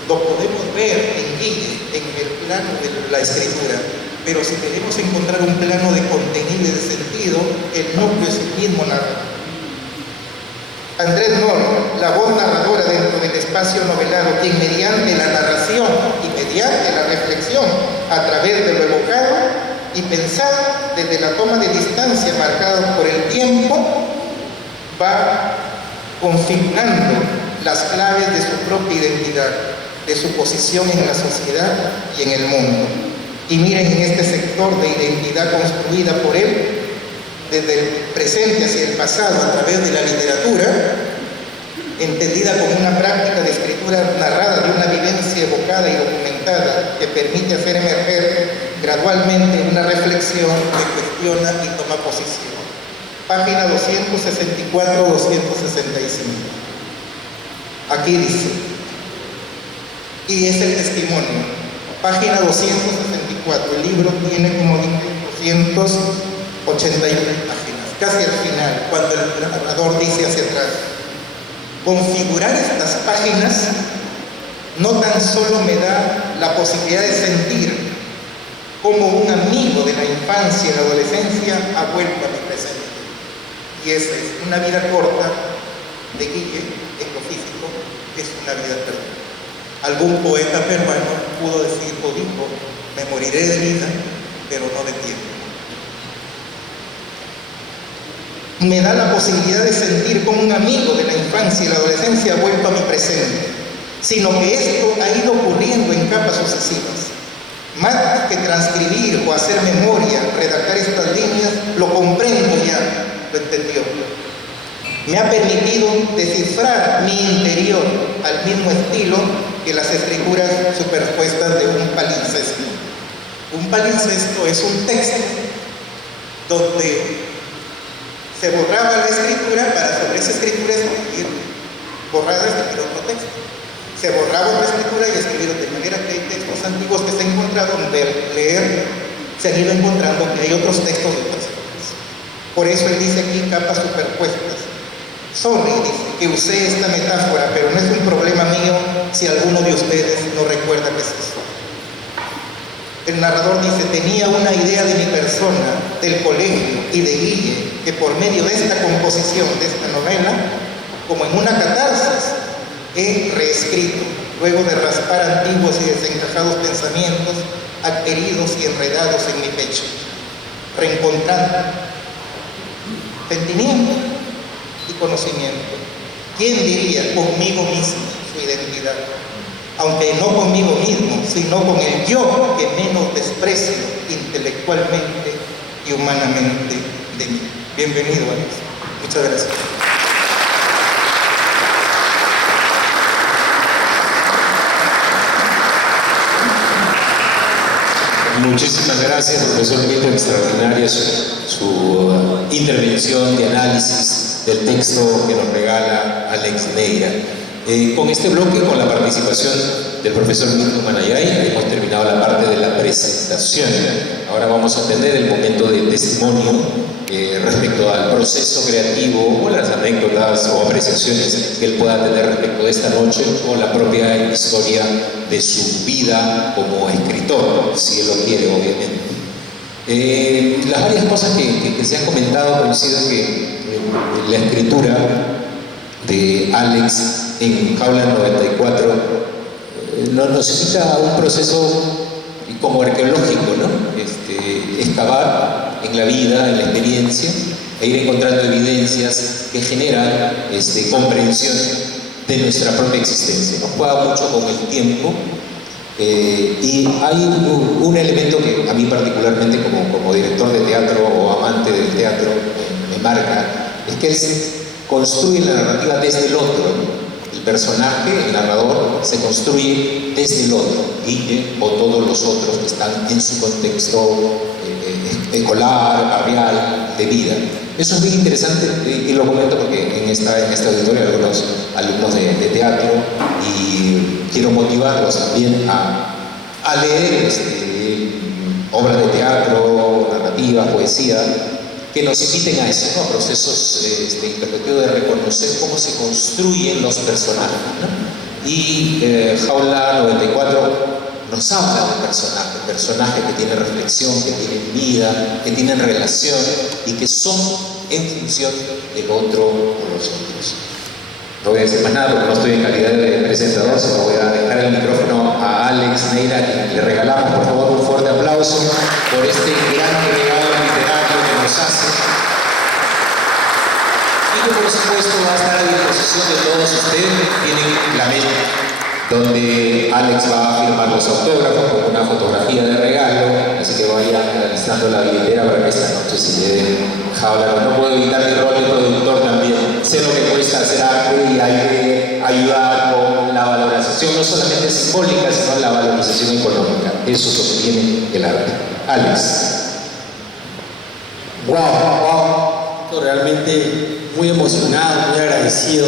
lo podemos ver en Guille, en el plano de la escritura, pero si queremos encontrar un plano de contenido y de sentido, el núcleo es el mismo narrador. Andrés Moro, la voz narradora dentro del espacio novelado, quien mediante la narración y mediante la reflexión, a través de lo evocado y pensado desde la toma de distancia marcada por el tiempo, va configurando las claves de su propia identidad, de su posición en la sociedad y en el mundo. Y miren, en este sector de identidad construida por él, desde el presente hacia el pasado a través de la literatura, entendida como una práctica de escritura narrada de una vivencia evocada y documentada que permite hacer emerger gradualmente una reflexión que cuestiona y toma posición. Página 264-265. Aquí dice, y es el testimonio, página 264, el libro tiene como 281 páginas, casi al final, cuando el narrador dice hacia atrás: configurar estas páginas no tan solo me da la posibilidad de sentir como un amigo de la infancia y la adolescencia ha vuelto a mi presente. Y esa es una vida corta de Guille, en lo físico, es una vida perdida. Algún poeta peruano pudo decir o dijo: me moriré de vida, pero no de tiempo. Me da la posibilidad de sentir como un amigo de la infancia y la adolescencia ha vuelto a mi presente, sino que esto ha ido ocurriendo en capas sucesivas. Más que transcribir o hacer memoria, redactar estas líneas, lo comprendo ya, lo entendió. Me ha permitido descifrar mi interior al mismo estilo que las escrituras superpuestas de un palincesto. Un palincesto es un texto donde se borraba la escritura para sobre esa escritura escribir borrada, escribir otro texto. Se borraba la escritura y escribir, de manera que hay textos antiguos que se han encontrado, leer, se han ido encontrando que hay otros textos de otras cosas. Por eso él dice aquí capas superpuestas. Sorry, dice, que usé esta metáfora, pero no es un problema mío si alguno de ustedes no recuerda qué es eso. El narrador dice: tenía una idea de mi persona, del colegio y de Guille, que por medio de esta composición, de esta novela, como en una catarsis, he reescrito, luego de raspar antiguos y desencajados pensamientos adheridos y enredados en mi pecho, reencontrando sentimiento y conocimiento. ¿Quién diría conmigo mismo su identidad? Aunque no conmigo mismo, sino con el yo que menos desprecio intelectualmente y humanamente de mí. Bienvenido, Alex. Muchas gracias. Muchísimas gracias, profesor Milton. Extraordinaria su intervención de análisis del texto que nos regala Alex Neira. Con este bloque, con la participación del profesor Milton Manayay, hemos terminado la parte de la presentación. Ahora vamos a tener el momento de testimonio respecto al proceso creativo o las anécdotas o apreciaciones que él pueda tener respecto de esta noche o la propia historia de su vida como escritor, si él lo quiere, obviamente. Las varias cosas que se han comentado coinciden que la escritura de Alex en Jaula 94 nos invita a un proceso como arqueológico, ¿no? Excavar en la vida, en la experiencia, e ir encontrando evidencias que generan comprensión de nuestra propia existencia. Nos juega mucho con el tiempo, y hay un elemento que a mí particularmente como director de teatro o amante del teatro me marca, es que él construye la narrativa desde el otro. El personaje, el narrador, se construye desde el otro, Guille o todos los otros que están en su contexto escolar, barrial, de vida. Eso es muy interesante y lo comento porque en esta auditoría hay algunos alumnos de teatro y quiero motivarlos también a leer obras de teatro, narrativas, poesía, que nos inviten a eso, ¿no? A procesos interpretativos de reconocer cómo se construyen los personajes, ¿no? Y Jaula 94 nos habla del personaje que tiene reflexión, que tiene vida, que tienen relación y que son en función del otro o los otros. No voy a decir más nada porque no estoy en calidad de presentador, sino voy a dejar el micrófono a Alex Neira, a quien le regalamos por favor un fuerte aplauso por este gran regalo literario que nos hace. Y que por supuesto va a estar a disposición de todos ustedes. Tienen la mesa donde Alex va a firmar los autógrafos con una fotografía de regalo, así que vayan analizando la billetera para que esta noche se lleven Jaula. No puedo evitar mi rol de productor también. Sé lo que cuesta hacer arte y hay que ayudar con la valorización, no solamente simbólica, sino la valorización económica. Eso sostiene el arte. Alex. Wow. Realmente muy emocionado, muy agradecido.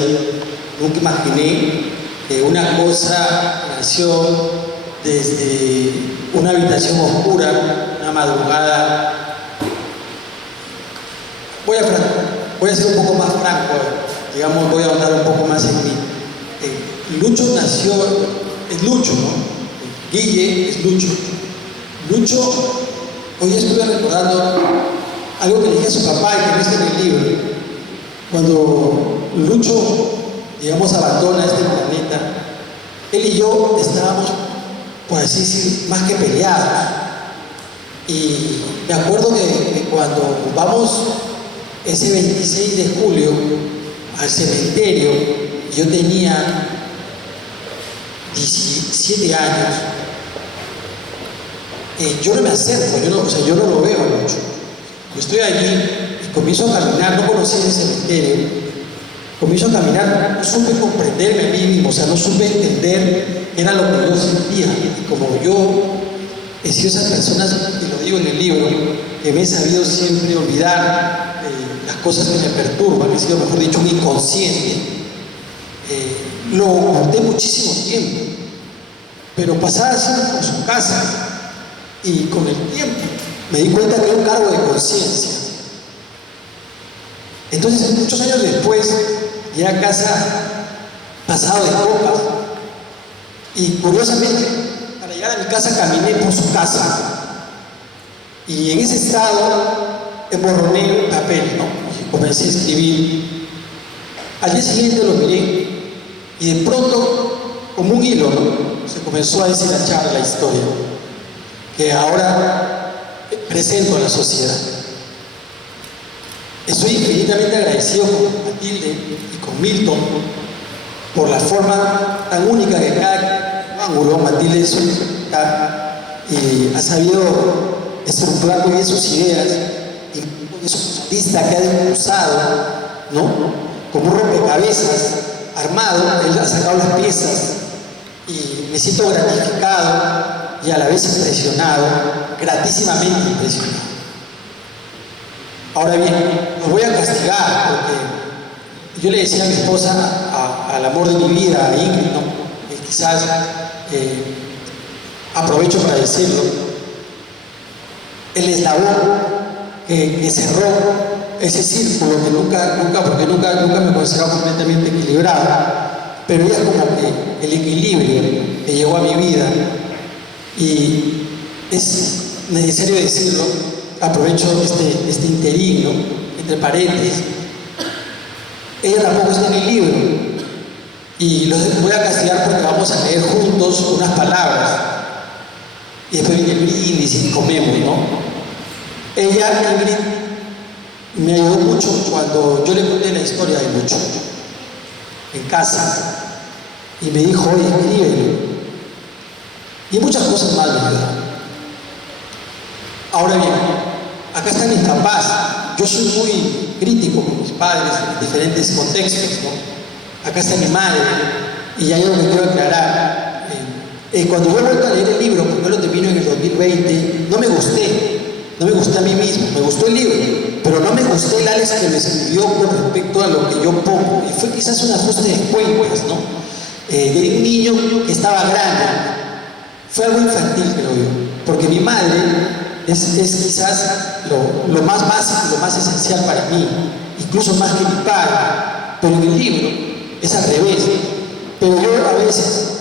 Nunca imaginé que una cosa nació desde una habitación oscura, una madrugada. Voy a ser un poco más franco, digamos, voy a ahondar un poco más en mí. Lucho nació, es Lucho, ¿no? Guille es Lucho. Lucho Hoy estuve recordando algo que le dije a su papá y que no está en el libro. Cuando Lucho, digamos, abandona este planeta, él y yo estábamos, por así decir, más que peleados. Y me acuerdo que cuando vamos ese 26 de julio al cementerio, yo tenía 17 años, yo no me acerco, yo no lo veo mucho. Yo estoy allí y comienzo a caminar, no conocía ese cementerio, comienzo a caminar, no supe comprenderme a mí mismo, o sea, no supe entender qué era lo que yo sentía. Y como yo he sido esas personas, y lo digo en el libro, que me he sabido siempre olvidar las cosas que me perturban, he sido, mejor dicho, un inconsciente, lo oculté muchísimo tiempo, pero pasaba así por su casa y con el tiempo me di cuenta que era un cargo de conciencia. Entonces, muchos años después, llegué a casa pasado de copas y curiosamente, para llegar a mi casa caminé por su casa y en ese estado emborroné el papel, ¿no? Y comencé a escribir. Al día siguiente lo miré y de pronto, como un hilo, ¿no?, se comenzó a deshilachar la historia que ahora presento a la sociedad. Estoy infinitamente agradecido con Matilde y con Milton por la forma tan única que cada ángulo, Matilde es y ha sabido estructurar muy bien sus ideas y su artista que ha impulsado, ¿no?, como un rompecabezas armado, él ha sacado las piezas y me siento gratificado y a la vez impresionado, gratísimamente impresionado. Ahora bien, los voy a castigar porque yo le decía a mi esposa, al amor de mi vida, a Ingrid, ¿no?, quizás aprovecho para decirlo, el eslabón que cerró ese círculo que porque nunca me consideraba completamente equilibrado, pero ella como que el equilibrio que llegó a mi vida, y es necesario decirlo, aprovecho este interino, entre paréntesis, ella tampoco está en el libro, y los voy a castigar porque vamos a leer juntos unas palabras, y después viene el brindis y comemos, ¿no? Ella, Ingrid, me ayudó mucho cuando yo le conté la historia de Lucho en casa y me dijo, oye, escríbelo, y muchas cosas más me ayudaron. Ahora bien, acá están mis papás. Yo soy muy crítico con mis padres en diferentes contextos, ¿no? Acá está mi madre y hay algo que quiero aclarar. Cuando yo he vuelto a leer el libro, porque yo lo termino en el 2020, no me gusté a mí mismo, me gustó el libro, pero no me gustó el Alex que me escribió con respecto a lo que yo pongo. Y fue quizás un ajuste de cuentas, ¿no? De un niño que estaba grande. Fue algo infantil, creo yo, porque mi madre es quizás lo más básico, lo más esencial para mí, incluso más que mi padre, pero en el libro es al revés. Pero yo a veces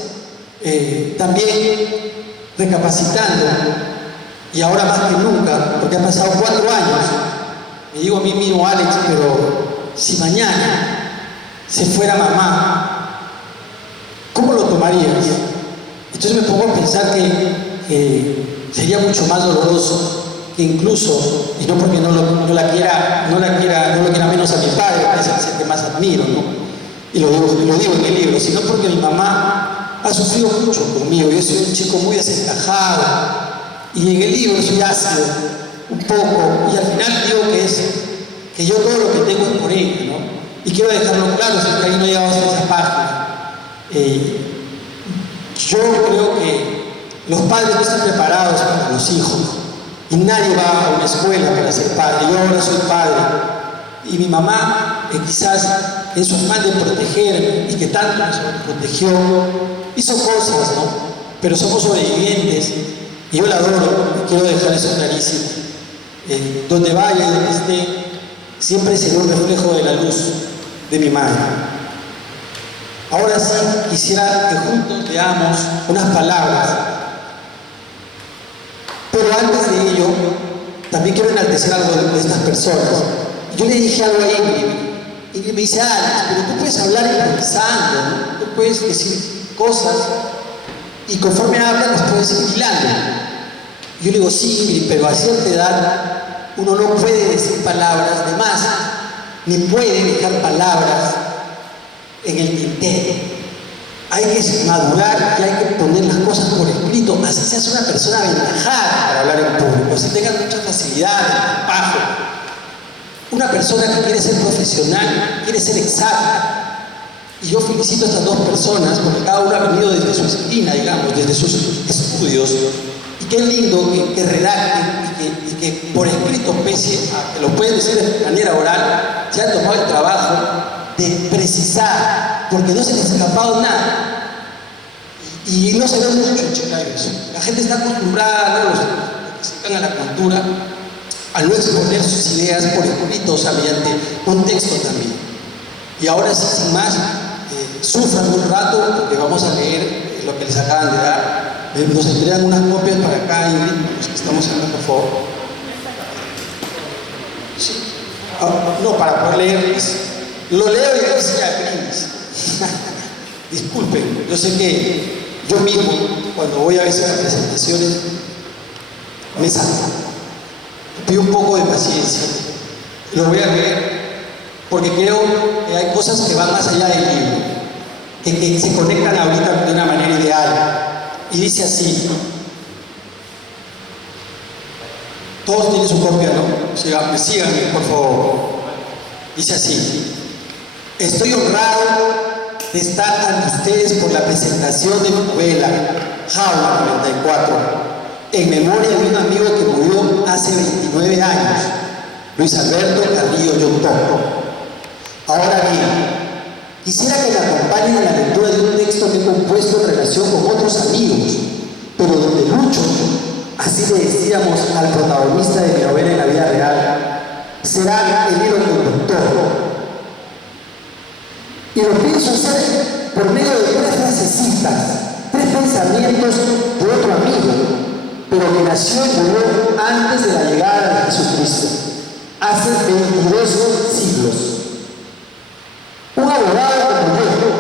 también recapacitando, y ahora más que nunca, porque han pasado 4 años, me digo a mí mismo, Alex, pero si mañana se fuera mamá, ¿cómo lo tomarías? Entonces me pongo a pensar que sería mucho más doloroso, que incluso, y no porque no la quiera menos a mi padre, que es el que más admiro, ¿no? Y lo digo en el libro, sino porque mi mamá ha sufrido mucho conmigo. Yo soy un chico muy desencajado, y en el libro soy ácido un poco, y al final digo que yo todo lo que tengo es por ella, ¿no? Y quiero dejarlo claro, si es que ahí no llegamos a esa página. Yo creo que los padres no están preparados para los hijos, y nadie va a una escuela para ser padre. Yo ahora soy padre, y mi mamá, quizás en su afán de protegerme, y que tanto nos protegió, hizo cosas, ¿no? Pero somos sobrevivientes, y yo la adoro, y quiero dejar eso clarísimo. Donde vaya, donde esté, siempre será un reflejo de la luz de mi madre. Ahora sí, quisiera que juntos leamos unas palabras, pero antes de ello, también quiero enaltecer algo de estas personas. Yo le dije algo a Ingrid, y me dice, pero tú puedes hablar improvisando, ¿no? Tú puedes decir cosas, y conforme hablas las puedes ir hilando. Yo le digo, sí, Ingrid, pero a cierta edad uno no puede decir palabras de más, ni puede dejar palabras en el tintero. Hay que madurar y hay que poner las cosas por escrito, así seas una persona aventajada para hablar en público, si tengas mucha facilidad, despacio. Una persona que quiere ser profesional, quiere ser exacta. Y yo felicito a estas dos personas porque cada una ha venido desde su esquina, digamos, desde sus estudios. Y qué lindo que redacten y que por escrito, pese a que lo pueden decir de manera oral, se han tomado el trabajo de precisar, porque no se les ha escapado nada. Y no se ve mucho en Chiclayo eso. La gente está acostumbrada, ¿no? Los que se dedican a la cultura, a no exponer sus ideas por escrito, o sea, mediante un texto también. Y ahora sí, sin más, sufran un rato, porque vamos a leer lo que les acaban de dar. Nos entregan unas copias para acá, Ingrid, los que estamos hablando, por favor. Sí. No, para poder leerles. Lo leo y a ver si aprendes. Disculpen, yo sé que yo mismo, cuando voy a veces a presentaciones, me salgo. Pido un poco de paciencia. Lo voy a leer porque creo que hay cosas que van más allá del libro, que se conectan ahorita de una manera ideal. Y dice así. Todos tienen su copia, ¿no? Síganme, por favor. Dice así. Estoy honrado de estar ante ustedes por la presentación de mi novela, Jaula 94, en memoria de un amigo que murió hace 29 años, Luis Alberto Carrillo Yontón. Ahora bien, quisiera que me acompañen en la lectura de un texto que he compuesto en relación con otros amigos, pero donde Lucho, así le decíamos al protagonista de mi novela en la vida real, será el hilo conductor. Y lo pienso hacer por medio de 3 frasecitas, 3 pensamientos de otro amigo, pero que nació y murió antes de la llegada de Jesucristo, hace 22 siglos. Un abogado como yo,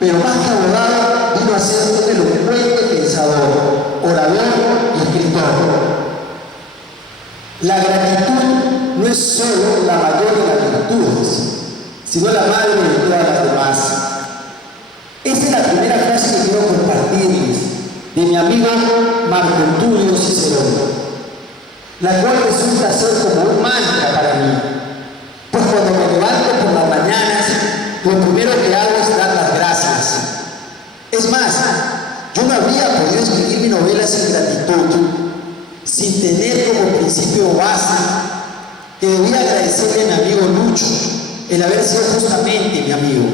pero más que abogado, vino a ser un elocuente pensador, orador y escritor. La gratitud no es solo la mayor de las virtudes, sino la madre de todas las demás. Esta es la primera frase que quiero compartirles, de mi amigo Marco Tulio Cicerón, la cual resulta ser como un mantra para mí, pues cuando me levanto por las mañanas, lo primero que hago es dar las gracias. Es más, yo no habría podido escribir mi novela sin gratitud, sin tener como principio base que debía agradecerle a mi amigo Lucho el haber sido justamente mi amigo.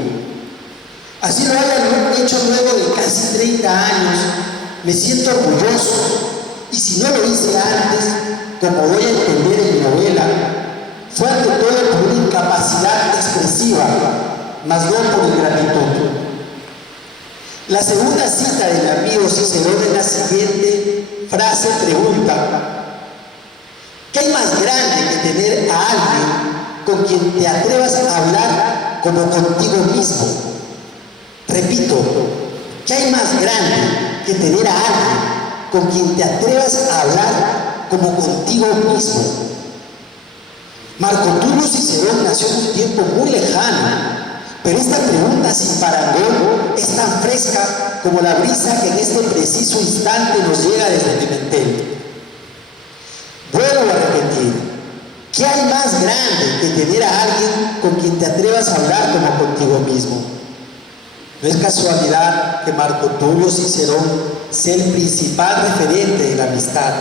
Así lo haya hecho luego de casi 30 años, me siento orgulloso, y si no lo hice antes, como voy a entender en mi novela, fue ante todo por una incapacidad expresiva, mas no por ingratitud. La segunda cita de mi amigo Cicerón es la siguiente frase pregunta: ¿qué hay más grande que tener a alguien con quien te atrevas a hablar como contigo mismo? Repito, ¿qué hay más grande que tener a alguien con quien te atrevas a hablar como contigo mismo? Marco Tulio Cicerón nació en un tiempo muy lejano, pero esta pregunta sin parangón es tan fresca como la brisa que en este preciso instante nos llega desde Pimentel. Vuelvo a repetir, ¿qué hay más grande que tener a alguien con quien te atrevas a hablar como contigo mismo? No es casualidad que Marco Tulio Cicerón sea el principal referente de la amistad,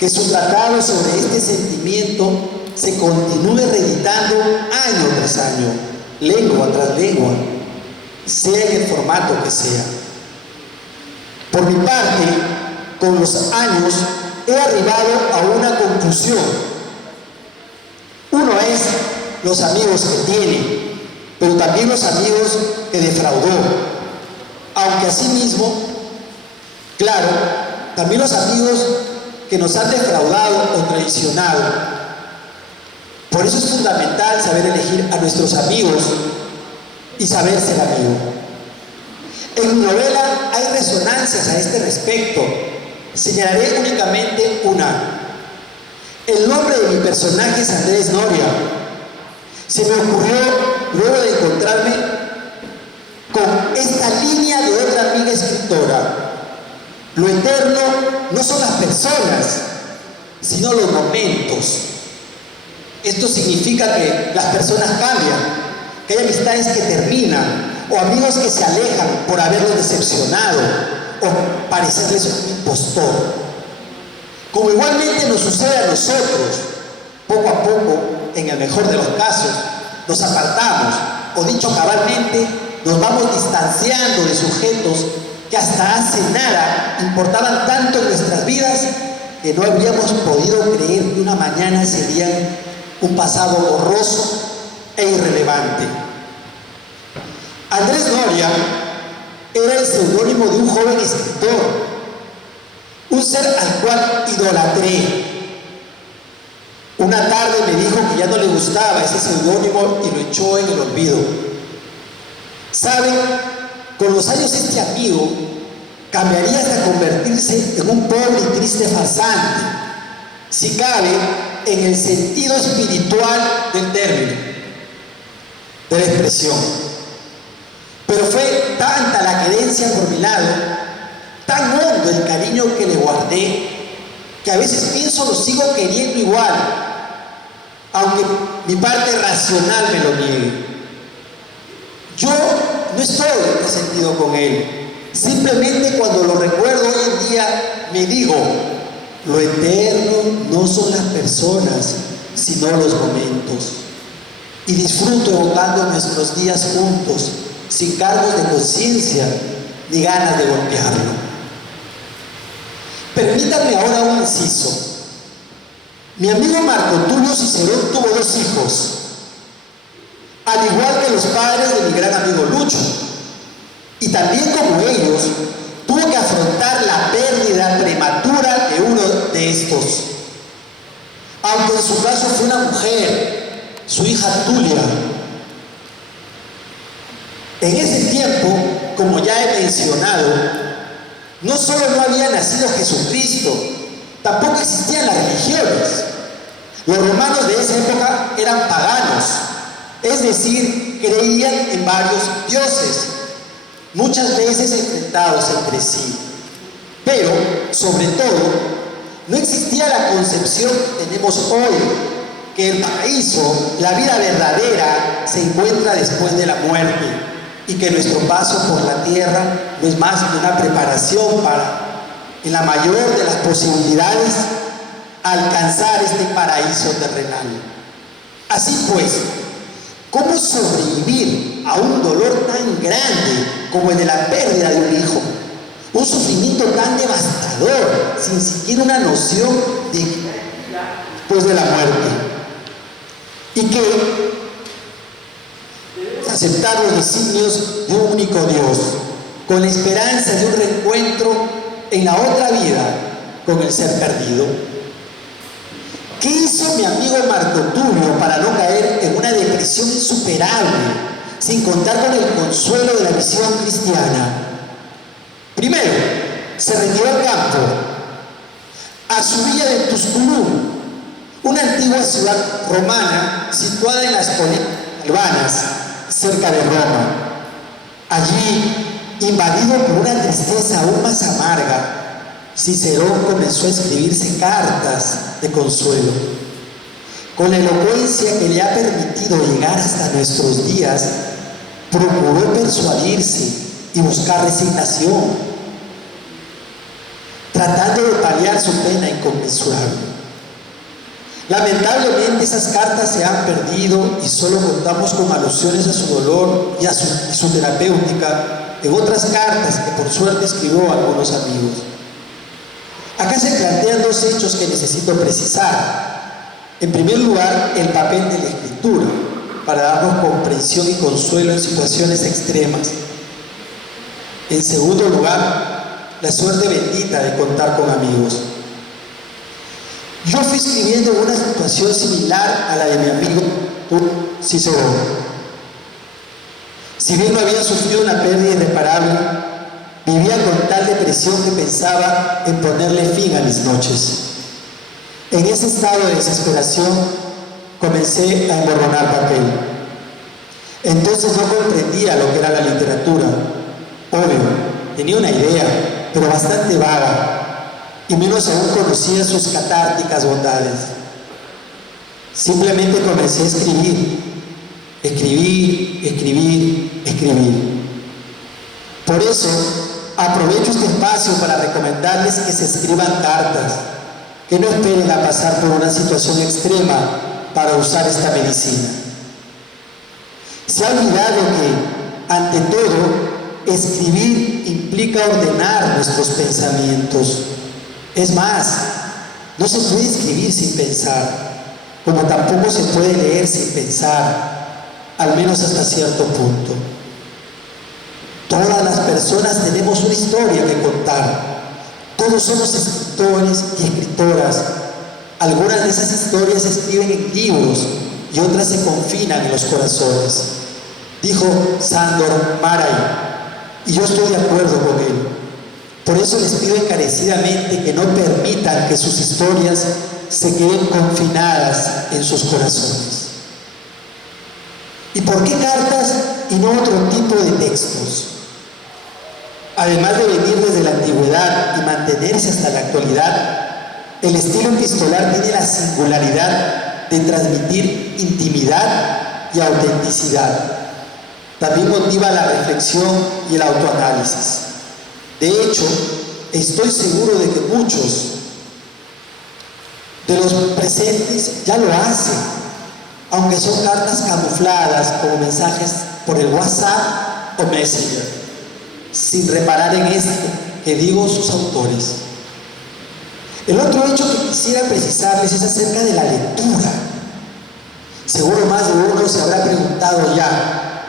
que su tratado sobre este sentimiento se continúe reeditando año tras año, lengua tras lengua, sea en el formato que sea. Por mi parte, con los años he arribado a una conclusión. Uno es los amigos que tiene, pero también los amigos que defraudó. Aunque asimismo, claro, también los amigos que nos han defraudado o traicionado. Por eso es fundamental saber elegir a nuestros amigos y saber ser amigo. En mi novela hay resonancias a este respecto. Señalaré únicamente una. El nombre de mi personaje es Andrés Noria. Se me ocurrió luego de encontrarme con esta línea de otra amiga escritora. Lo eterno no son las personas, sino los momentos. Esto significa que las personas cambian, que hay amistades que terminan, o amigos que se alejan por haberlos decepcionado, o parecerles un impostor. Como igualmente nos sucede a nosotros, poco a poco, en el mejor de los casos, nos apartamos, o dicho cabalmente, nos vamos distanciando de sujetos que hasta hace nada importaban tanto en nuestras vidas que no habríamos podido creer que una mañana serían un pasado borroso e irrelevante. Andrés Noria era el seudónimo de un joven escritor, un ser al cual idolatré. Una tarde me dijo que ya no le gustaba ese seudónimo y lo echó en el olvido. ¿Saben? Con los años este amigo cambiaría hasta convertirse en un pobre y triste farsante, si cabe, en el sentido espiritual del término, de la expresión. Pero fue tanta la querencia por mi lado, tan hondo el cariño que le guardé, que a veces pienso lo sigo queriendo igual, aunque mi parte racional me lo niegue. Yo no estoy resentido con él. Simplemente cuando lo recuerdo hoy en día me digo, lo eterno no son las personas, sino los momentos. Y disfruto evocando nuestros días juntos, sin cargos de conciencia ni ganas de golpearlo. Permítanme ahora un inciso. Mi amigo Marco Tulio Cicerón tuvo 2 hijos, al igual que los padres de mi gran amigo Lucho. Y también como ellos, tuvo que afrontar la pérdida prematura de uno de estos. Aunque en su caso fue una mujer, su hija Tulia. En ese tiempo, como ya he mencionado, no solo no había nacido Jesucristo, tampoco existían las religiones. Los romanos de esa época eran paganos, es decir, creían en varios dioses, muchas veces enfrentados entre sí. Pero, sobre todo, no existía la concepción que tenemos hoy, que el paraíso, la vida verdadera, se encuentra después de la muerte y que nuestro paso por la tierra no es más que una preparación para, en la mayor de las posibilidades, alcanzar este paraíso terrenal. Así pues, ¿cómo sobrevivir a un dolor tan grande como el de la pérdida de un hijo? Un sufrimiento tan devastador, sin siquiera una noción de la muerte. Y que debemos aceptar los designios de un único Dios, con la esperanza de un reencuentro en la otra vida con el ser perdido. ¿Qué hizo mi amigo Marco Tulio para no caer en una depresión insuperable, sin contar con el consuelo de la misión cristiana? Primero, se retiró al campo, a su villa de Tusculum, una antigua ciudad romana situada en las colinas albanas, cerca de Roma. Allí, invadido por una tristeza aún más amarga, Cicerón comenzó a escribirse cartas de consuelo. Con la elocuencia que le ha permitido llegar hasta nuestros días, procuró persuadirse y buscar resignación, tratando de paliar su pena inconmensurable. Lamentablemente esas cartas se han perdido y solo contamos con alusiones a su dolor y a su terapéutica en otras cartas que por suerte escribió a algunos amigos. Acá se plantean 2 hechos que necesito precisar. En primer lugar, el papel de la escritura para darnos comprensión y consuelo en situaciones extremas. En segundo lugar, la suerte bendita de contar con amigos. Yo fui escribiendo en una situación similar a la de mi amigo Cicerón. Si bien no había sufrido una pérdida irreparable, vivía con tal depresión que pensaba en ponerle fin a mis noches. En ese estado de desesperación comencé a emborronar papel. Entonces no comprendía lo que era la literatura. Obvio, tenía una idea, pero bastante vaga, y menos aún conocía sus catárticas bondades. Simplemente comencé a escribir. Por eso, aprovecho este espacio para recomendarles que se escriban cartas, que no esperen a pasar por una situación extrema para usar esta medicina. Se ha olvidado que, ante todo, escribir implica ordenar nuestros pensamientos. Es más, no se puede escribir sin pensar, como tampoco se puede leer sin pensar, al menos hasta cierto punto. Todas las personas tenemos una historia que contar. Todos somos escritores y escritoras. Algunas de esas historias se escriben en libros y otras se confinan en los corazones, dijo Sándor Márai, y yo estoy de acuerdo con él. Por eso les pido encarecidamente que no permitan que sus historias se queden confinadas en sus corazones. ¿Y por qué cartas y no otro tipo de textos? Además de venir desde la antigüedad y mantenerse hasta la actualidad, el estilo epistolar tiene la singularidad de transmitir intimidad y autenticidad. También motiva la reflexión y el autoanálisis. De hecho, estoy seguro de que muchos de los presentes ya lo hacen, aunque son cartas camufladas como mensajes por el WhatsApp o Messenger, sin reparar en esto que digo sus autores. El otro hecho que quisiera precisarles es acerca de la lectura. Seguro más de uno se habrá preguntado ya,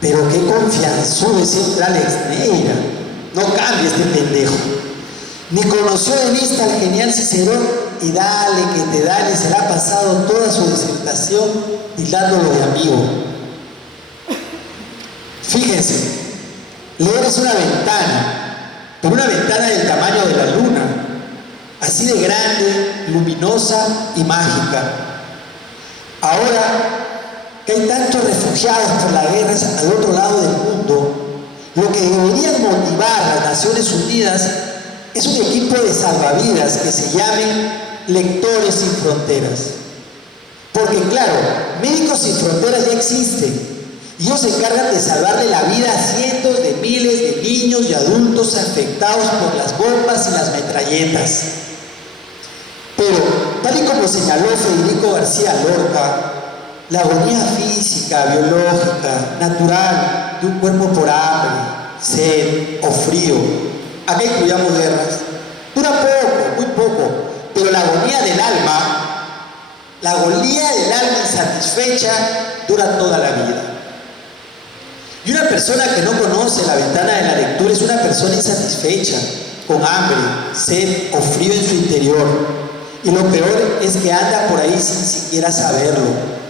pero qué confianzudo es siempre Alex Neira, no cambie este pendejo. Ni conoció de vista al genial Cicerón y dale que te dale, se le ha pasado toda su disertación tildándolo de amigo. Fíjense, leer es una ventana, pero una ventana del tamaño de la luna, así de grande, luminosa y mágica. Ahora que hay tantos refugiados por las guerras al otro lado del mundo, lo que debería motivar a las Naciones Unidas es un equipo de salvavidas que se llamen Lectores Sin Fronteras. Porque claro, Médicos Sin Fronteras ya existen y ellos se encargan de salvarle la vida a cientos de miles de niños y adultos afectados por las bombas y las metralletas. Pero, tal y como señaló Federico García Lorca, la agonía física, biológica, natural de un cuerpo por hambre, sed o frío, acá incluyamos guerras, dura poco, muy poco, pero la agonía del alma insatisfecha dura toda la vida. Y una persona que no conoce la ventana de la lectura es una persona insatisfecha, con hambre, sed o frío en su interior. Y lo peor es que anda por ahí sin siquiera saberlo,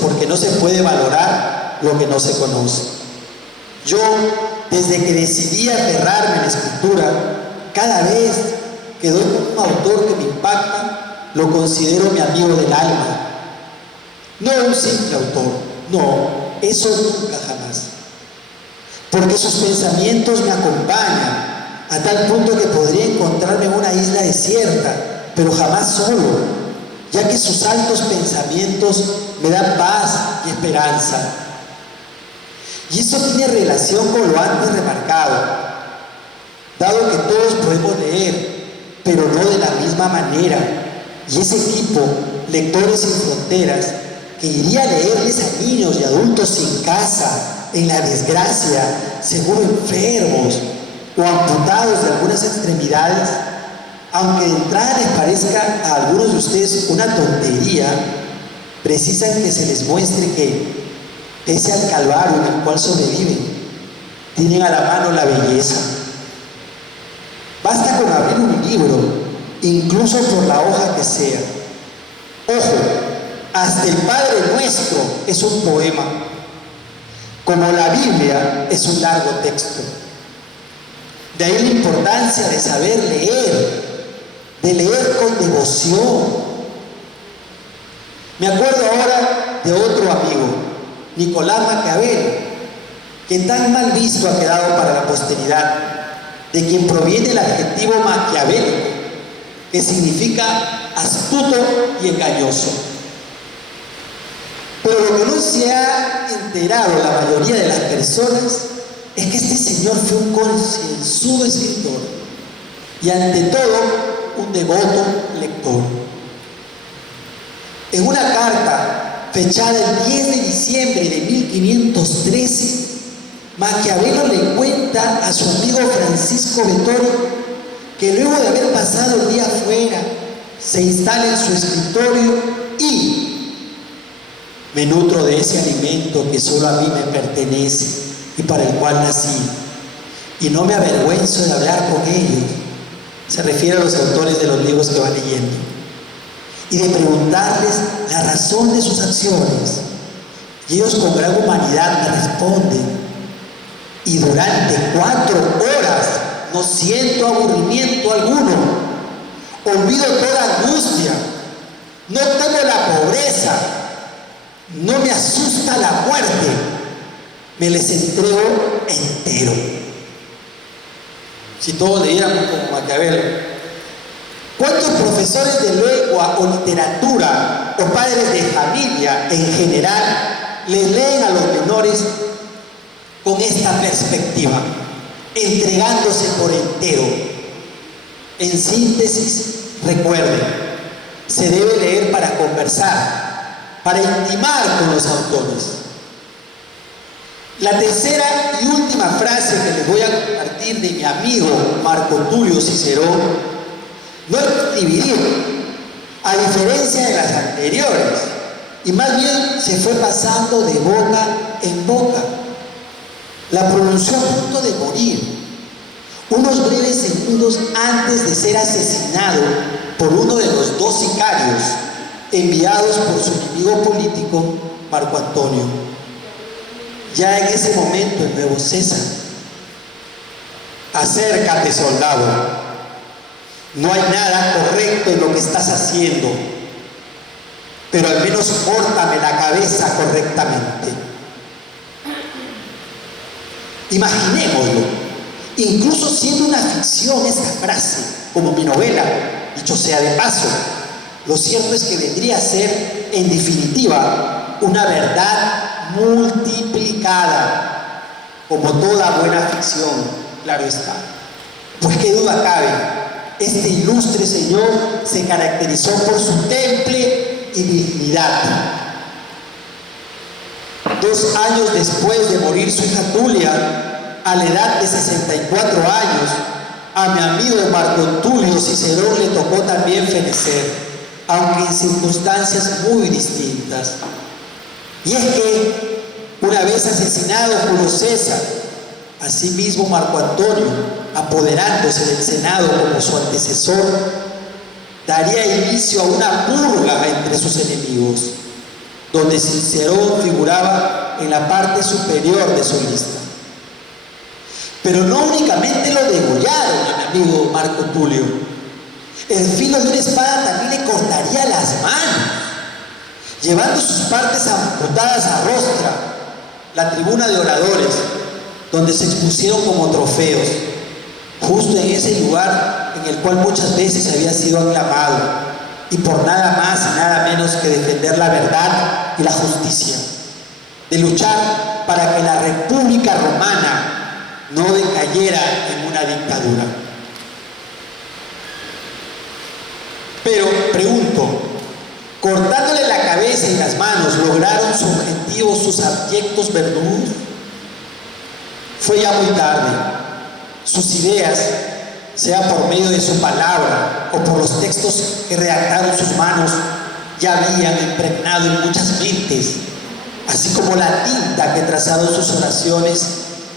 porque no se puede valorar lo que no se conoce. Yo, desde que decidí aferrarme a la escritura, cada vez que doy con un autor que me impacta, lo considero mi amigo del alma. No un simple autor, no, eso nunca jamás. Porque sus pensamientos me acompañan a tal punto que podría encontrarme en una isla desierta, pero jamás solo, ya que sus altos pensamientos me dan paz y esperanza. Y eso tiene relación con lo antes remarcado, dado que todos podemos leer, pero no de la misma manera. Y ese equipo, Lectores Sin Fronteras, que iría a leerles a niños y adultos sin casa, en la desgracia, seguro enfermos o amputados de algunas extremidades, aunque de entrada les parezca a algunos de ustedes una tontería, precisan que se les muestre que, pese al calvario en el cual sobreviven, tienen a la mano la belleza. Basta con abrir un libro incluso por la hoja que sea. Ojo, hasta el Padre Nuestro es un poema, como la Biblia es un largo texto. De ahí la importancia de saber leer, de leer con devoción. Me acuerdo ahora de otro amigo, Nicolás Maquiavelo, que tan mal visto ha quedado para la posteridad, de quien proviene el adjetivo maquiavélico, que significa astuto y engañoso. Pero lo que no se ha enterado la mayoría de las personas es que este señor fue un concienzudo escritor y ante todo un devoto lector. En una carta fechada el 10 de diciembre de 1513, Maquiavelo le cuenta a su amigo Francisco Vettori que luego de haber pasado el día afuera, se instala en su escritorio y me nutro de ese alimento que solo a mí me pertenece y para el cual nací, y no me avergüenzo de hablar con ellos. Se refiere a los autores de los libros que va leyendo, y de preguntarles la razón de sus acciones. Y ellos con gran humanidad me responden, y durante 4 horas no siento aburrimiento alguno, olvido toda angustia, no temo la pobreza, no me asusta la muerte, me les entrego entero. Si todos leíamos como Maquiavelo, ¿cuántos profesores de lengua o literatura o padres de familia en general les leen a los menores con esta perspectiva, entregándose por entero? En síntesis, recuerden, se debe leer para conversar, para intimar con los autores. La tercera y última frase que les voy a compartir de mi amigo Marco Tulio Cicerón no es dividir, a diferencia de las anteriores, y más bien se fue pasando de boca en boca. La pronunció a punto de morir, unos breves segundos antes de ser asesinado por uno de los 2 sicarios enviados por su enemigo político, Marco Antonio. Ya en ese momento el nuevo César: acércate, soldado, no hay nada correcto en lo que estás haciendo, pero al menos córtame la cabeza correctamente. Imaginémoslo, incluso siendo una ficción esta frase, como mi novela, dicho sea de paso, lo cierto es que vendría a ser, en definitiva, una verdad multiplicada, como toda buena ficción, claro está. Pues qué duda cabe, este ilustre señor se caracterizó por su temple y dignidad. 2 años después de morir su hija Tulia, a la edad de 64 años, a mi amigo Marco Tulio Cicerón le tocó también fenecer, aunque en circunstancias muy distintas. Y es que, una vez asesinado Julio César, asimismo Marco Antonio, apoderándose del Senado como su antecesor, daría inicio a una purga entre sus enemigos, donde Cicerón figuraba en la parte superior de su lista. Pero no únicamente lo degollaron a mi amigo Marco Tulio, el filo de una espada también le cortaría las manos, llevando sus partes amputadas a rostra, la tribuna de oradores, donde se expusieron como trofeos, justo en ese lugar en el cual muchas veces había sido aclamado, y por nada más y nada menos que defender la verdad y la justicia, de luchar para que la República Romana no decayera en una dictadura. Pero pregunto, cortándole la cabeza y las manos, ¿lograron su objetivo sus abyectos verdugos? Fue ya muy tarde. Sus ideas, sea por medio de su palabra o por los textos que redactaron sus manos, ya habían impregnado en muchas mentes, así como la tinta que trazaron sus oraciones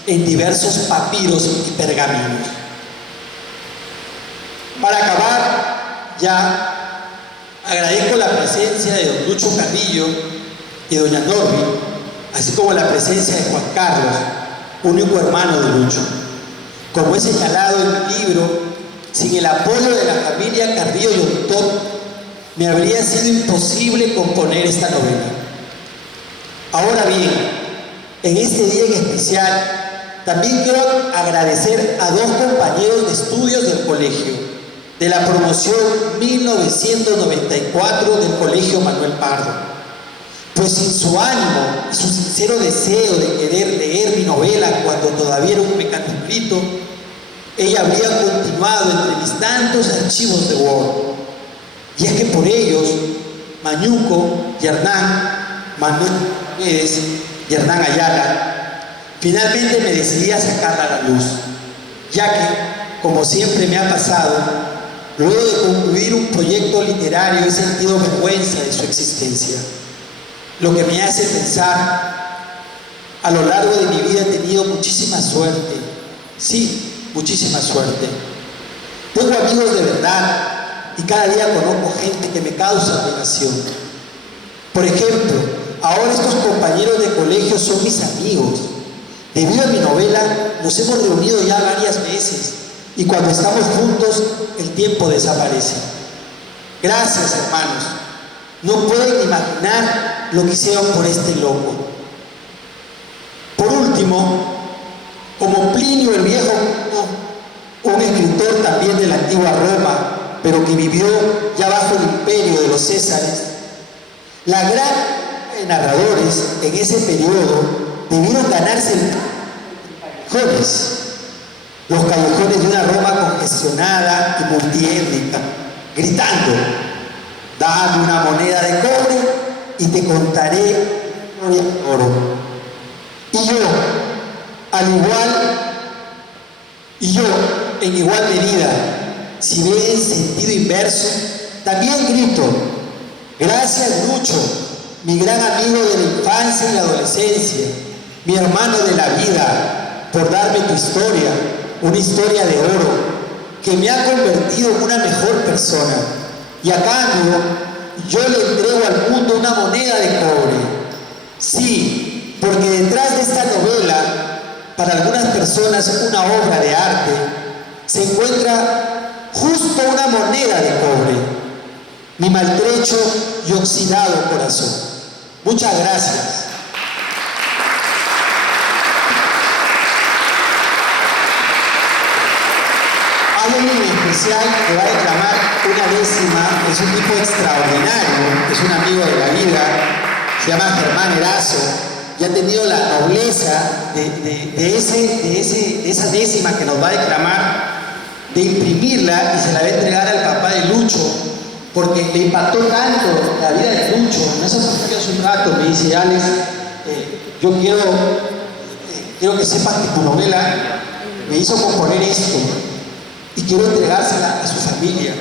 en diversos papiros y pergaminos. Para acabar, ya agradezco la presencia de don Lucho Carrillo y doña Norby, así como la presencia de Juan Carlos, único hermano de Lucho. Como he señalado en mi libro, sin el apoyo de la familia Carrillo y Ontón, me habría sido imposible componer esta novela. Ahora bien, en este día en especial, también quiero agradecer a dos compañeros de estudios del colegio, de la promoción 1994 del Colegio Manuel Pardo, pues sin su ánimo y su sincero deseo de querer leer mi novela cuando todavía era un mecanuscrito, ella habría continuado entre mis tantos archivos de Word. Y es que por ellos, Mañuco y Hernán, Manuel Pérez y Hernán Ayala, finalmente me decidí a sacarla a la luz, ya que, como siempre me ha pasado, luego de concluir un proyecto literario he sentido vergüenza de su existencia, lo que me hace pensar, a lo largo de mi vida he tenido muchísima suerte, sí, muchísima suerte. Tengo amigos de verdad y cada día conozco gente que me causa admiración. Por ejemplo, ahora estos compañeros de colegio son mis amigos. Debido a mi novela, nos hemos reunido ya varias veces y cuando estamos juntos, el tiempo desaparece. Gracias, hermanos. No pueden imaginar lo que hicieron por este loco. Por último, como Plinio el Viejo, un escritor también de la antigua Roma, pero que vivió ya bajo el imperio de los Césares, la gran narradores en ese periodo debieron ganarse los callejones de una Roma congestionada y multiétnica, gritando: dame una moneda de cobre y te contaré historia de oro. Y yo, en igual medida, si ve en sentido inverso, también grito: gracias, Lucho, mi gran amigo de la infancia y la adolescencia, mi hermano de la vida, por darme tu historia, una historia de oro, que me ha convertido en una mejor persona. Y a cambio, yo le entrego al mundo una moneda de cobre. Sí, porque detrás de esta novela, para algunas personas una obra de arte, se encuentra justo una moneda de cobre. Mi maltrecho y oxidado corazón. Muchas gracias. Hay alguien en especial que va a declamar una décima, es un tipo extraordinario, es un amigo de la vida, se llama Germán Erazo, y ha tenido la nobleza de esa décima que nos va a declamar, de imprimirla y se la va a entregar al papá de Lucho, porque le impactó tanto la vida de Lucho. En esos hace un rato me dice: Alex, yo quiero que sepas que tu novela me hizo componer esto y quiero entregársela a su familia,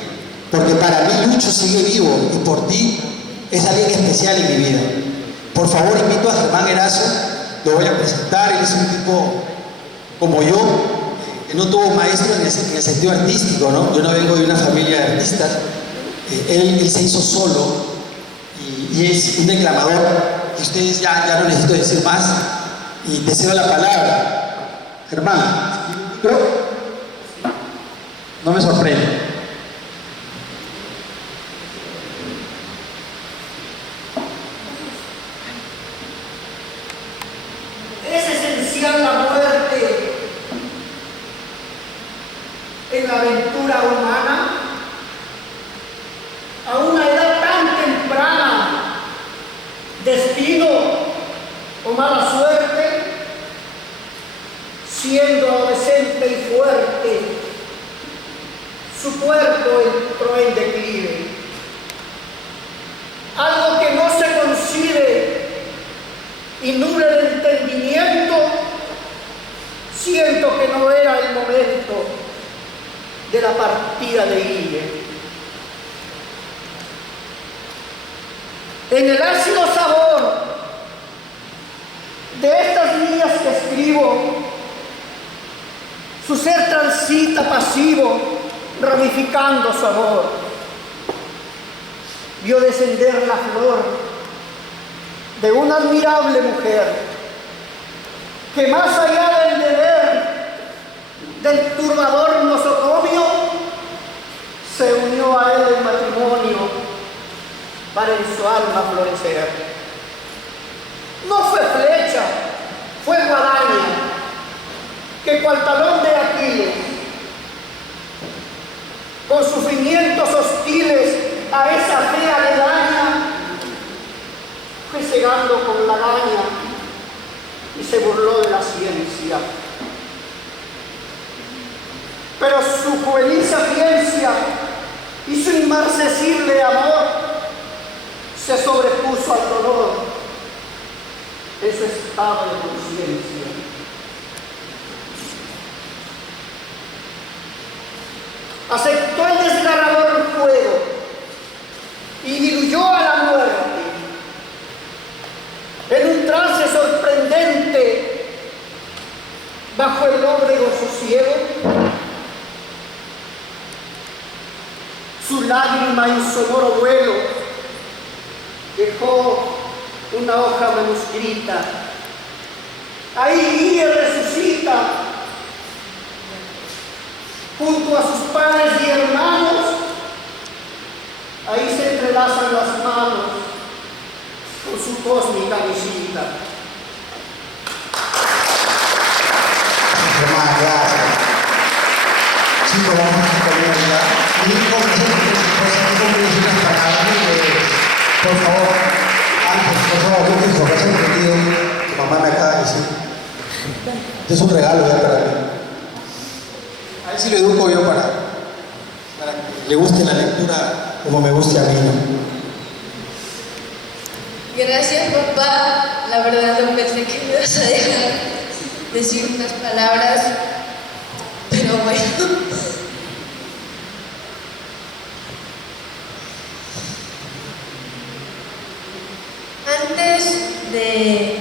porque para mí Lucho sigue vivo y por ti es alguien especial en mi vida. Por favor, invito a Germán Erazo, lo voy a presentar. Él es un tipo como yo, que no tuvo maestro en el sentido artístico, ¿no? Yo no vengo de una familia de artistas. Él se hizo solo y es un declamador que ustedes ya no necesito decir más, y te cedo la palabra. Germán, no me sorprende. Es esencial la muerte en la aventura humana. A una edad tan temprana, destino o mala suerte, siendo adolescente y fuerte, su cuerpo entró en declive. Algo que no se concibe y nubla el entendimiento, siento que no era el momento de la partida de Guille. En el ácido sabor de estas líneas que escribo, su ser transita pasivo, ramificando su amor. vio descender la flor de una admirable mujer que más allá del deber del turbador nosocomio se unió a él en matrimonio para en su alma florecer. No fue flecha, fue guadaña, que cual talón de Aquiles, con sufrimientos hostiles a esa fe aledaña, fue cegando con la gaña y se burló de la ciencia. Pero su juvenil sapiencia y su inmarcesible amor se sobrepuso al dolor en su estado de conciencia. Aceptó el desgarrador fuego y diluyó a la muerte en un trance sorprendente bajo el lóbrego sosiego. Su lágrima en sonoro vuelo dejó una hoja manuscrita. Ahí Guille resucita junto a sus padres y hermanos. Ahí se entrelazan las manos con su cósmica visita. Germán, gracias. Chicos, vamos a terminar. Mi hijo me dice unas palabras. Por favor, antes, por favor, yo hijo, que has entendido que mamá me acaba de decir. Este es un regalo ya para mí. A ver si lo educo yo para que le guste la lectura como me guste a mí, ¿no? Gracias, papá. La verdad no pensé que me ibas a dejar decir unas palabras, pero bueno. Antes de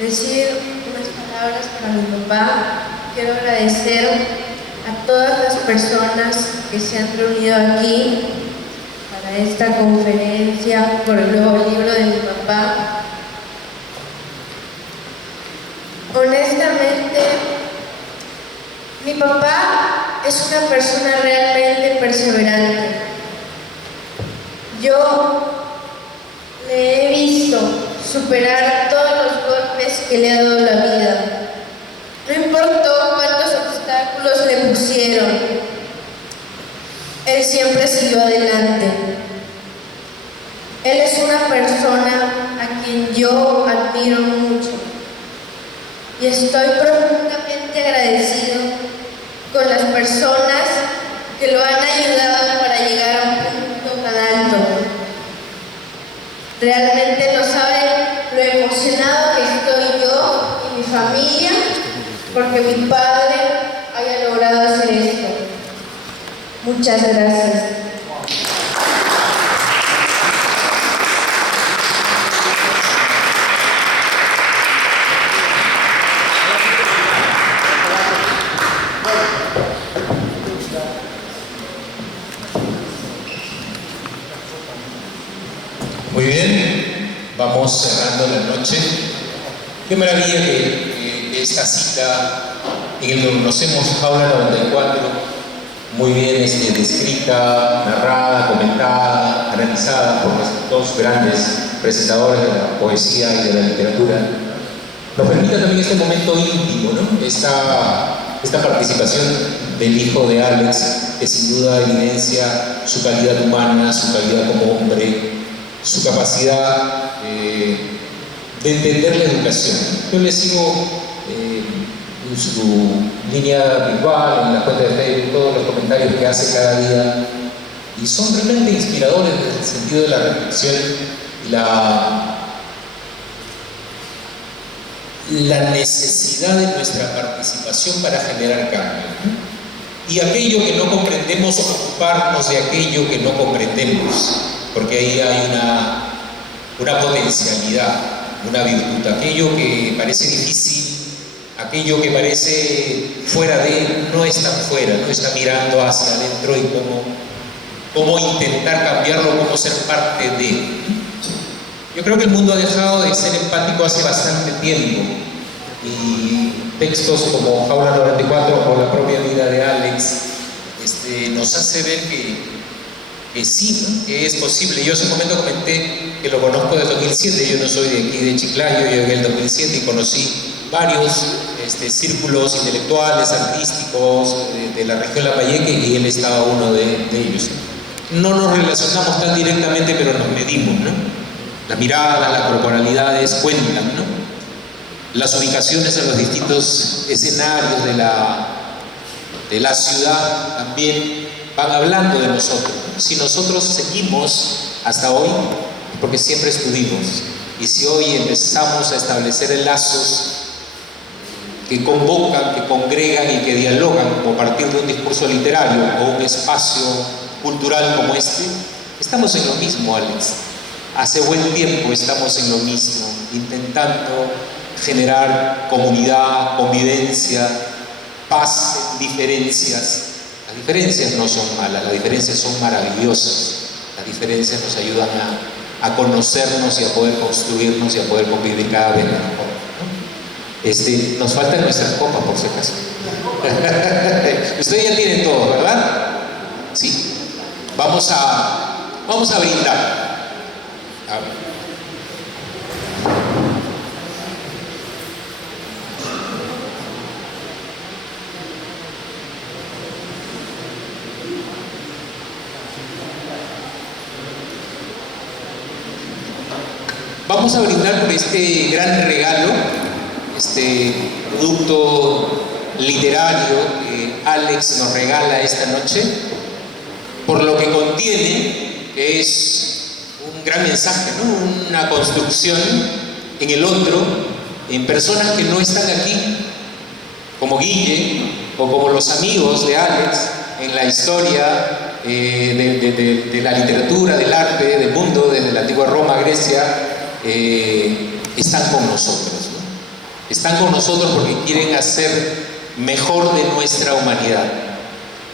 decir unas palabras para mi papá, quiero agradecer a todas las personas que se han reunido aquí para esta conferencia por el nuevo libro de mi papá. Honestamente, mi papá es una persona realmente perseverante. Yo le he visto superar todos los golpes que le ha dado la vida. No importó cuántos obstáculos le pusieron, él siempre siguió adelante. Él es una persona a quien yo admiro mucho y estoy profundamente agradecido con las personas que lo han ayudado para llegar a un punto tan alto. Realmente no saben lo emocionado que estoy yo y mi familia porque mi padre haya logrado hacer esto. Muchas gracias. Muy bien, vamos cerrando la noche. Qué maravilla que esta cita en el que conocemos Jaula 94, muy bien descrita, narrada, comentada, analizada por nuestros dos grandes presentadores de la poesía y de la literatura, nos permite también este momento íntimo, ¿no? Esta participación del hijo de Alex, que sin duda evidencia su calidad humana, su calidad como hombre, su capacidad de entender la educación. Yo le sigo en su línea virtual, en la cuenta de Facebook, todos los comentarios que hace cada día, y son realmente inspiradores desde el sentido de la reflexión y la necesidad de nuestra participación para generar cambio, ¿no? Y aquello que no comprendemos, ocuparnos de aquello que no comprendemos, porque ahí hay una potencialidad, una virtud. Aquello que parece difícil, aquello que parece fuera de, no está fuera, no está mirando hacia adentro y cómo intentar cambiarlo, cómo ser parte de. Yo creo que el mundo ha dejado de ser empático hace bastante tiempo, y textos como Jaula 94 o la propia vida de Alex nos hace ver que sí, ¿no? Que es posible. Yo hace un momento comenté que lo conozco del 2007, yo no soy de aquí de Chiclayo, yo llegué en el 2007 y conocí varios círculos intelectuales, artísticos de la región Lambayeque, y él estaba uno de ellos. No nos relacionamos tan directamente, pero nos medimos, ¿no? La mirada, las corporalidades cuentan, ¿no? Las ubicaciones en los distintos escenarios de la ciudad también van hablando de nosotros. Si nosotros seguimos hasta hoy, es porque siempre estuvimos. Y si hoy empezamos a establecer lazos que convocan, que congregan y que dialogan a partir de un discurso literario o un espacio cultural como este, estamos en lo mismo, Alex. Hace buen tiempo estamos en lo mismo, intentando generar comunidad, convivencia, paz en diferencias. Las diferencias no son malas, las diferencias son maravillosas. Las diferencias nos ayudan a conocernos y a poder construirnos y a poder convivir cada vez mejor, ¿no? Nos faltan nuestras copas, por si acaso. Ustedes ya tienen todo, ¿verdad? Sí. Vamos a brindar. Vamos a brindar por este gran regalo, este producto literario que Alex nos regala esta noche, por lo que contiene, que es un gran mensaje, ¿no? Una construcción en el otro, en personas que no están aquí, como Guille o como los amigos de Alex en la historia de la literatura, del arte, del mundo, desde la antigua Roma, Grecia. Están con nosotros, ¿no? Están con nosotros porque quieren hacer mejor de nuestra humanidad.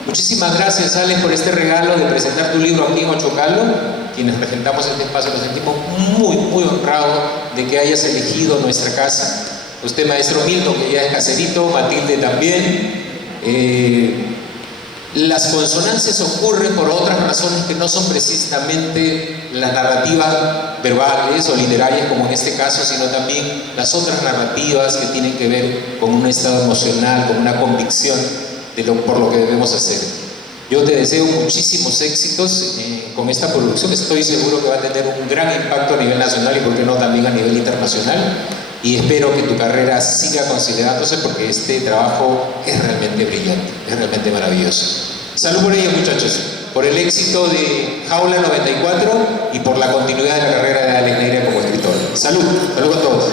Muchísimas gracias, Alex, por este regalo de presentar tu libro aquí en Ochocalo. Quienes presentamos este espacio nos sentimos muy, muy honrados de que hayas elegido nuestra casa. Usted, maestro Milton, que ya es caserito, Matilde también. Las consonancias ocurren por otras razones que no son precisamente las narrativas verbales o literarias, como en este caso, sino también las otras narrativas que tienen que ver con un estado emocional, con una convicción por lo que debemos hacer. Yo te deseo muchísimos éxitos con esta producción. Estoy seguro que va a tener un gran impacto a nivel nacional y, por qué no, también a nivel internacional. Y espero que tu carrera siga considerándose, porque este trabajo es realmente brillante, es realmente maravilloso. Salud por ello, muchachos, por el éxito de Jaula 94 y por la continuidad de la carrera de Alex Neira como escritor. Salud, salud a todos.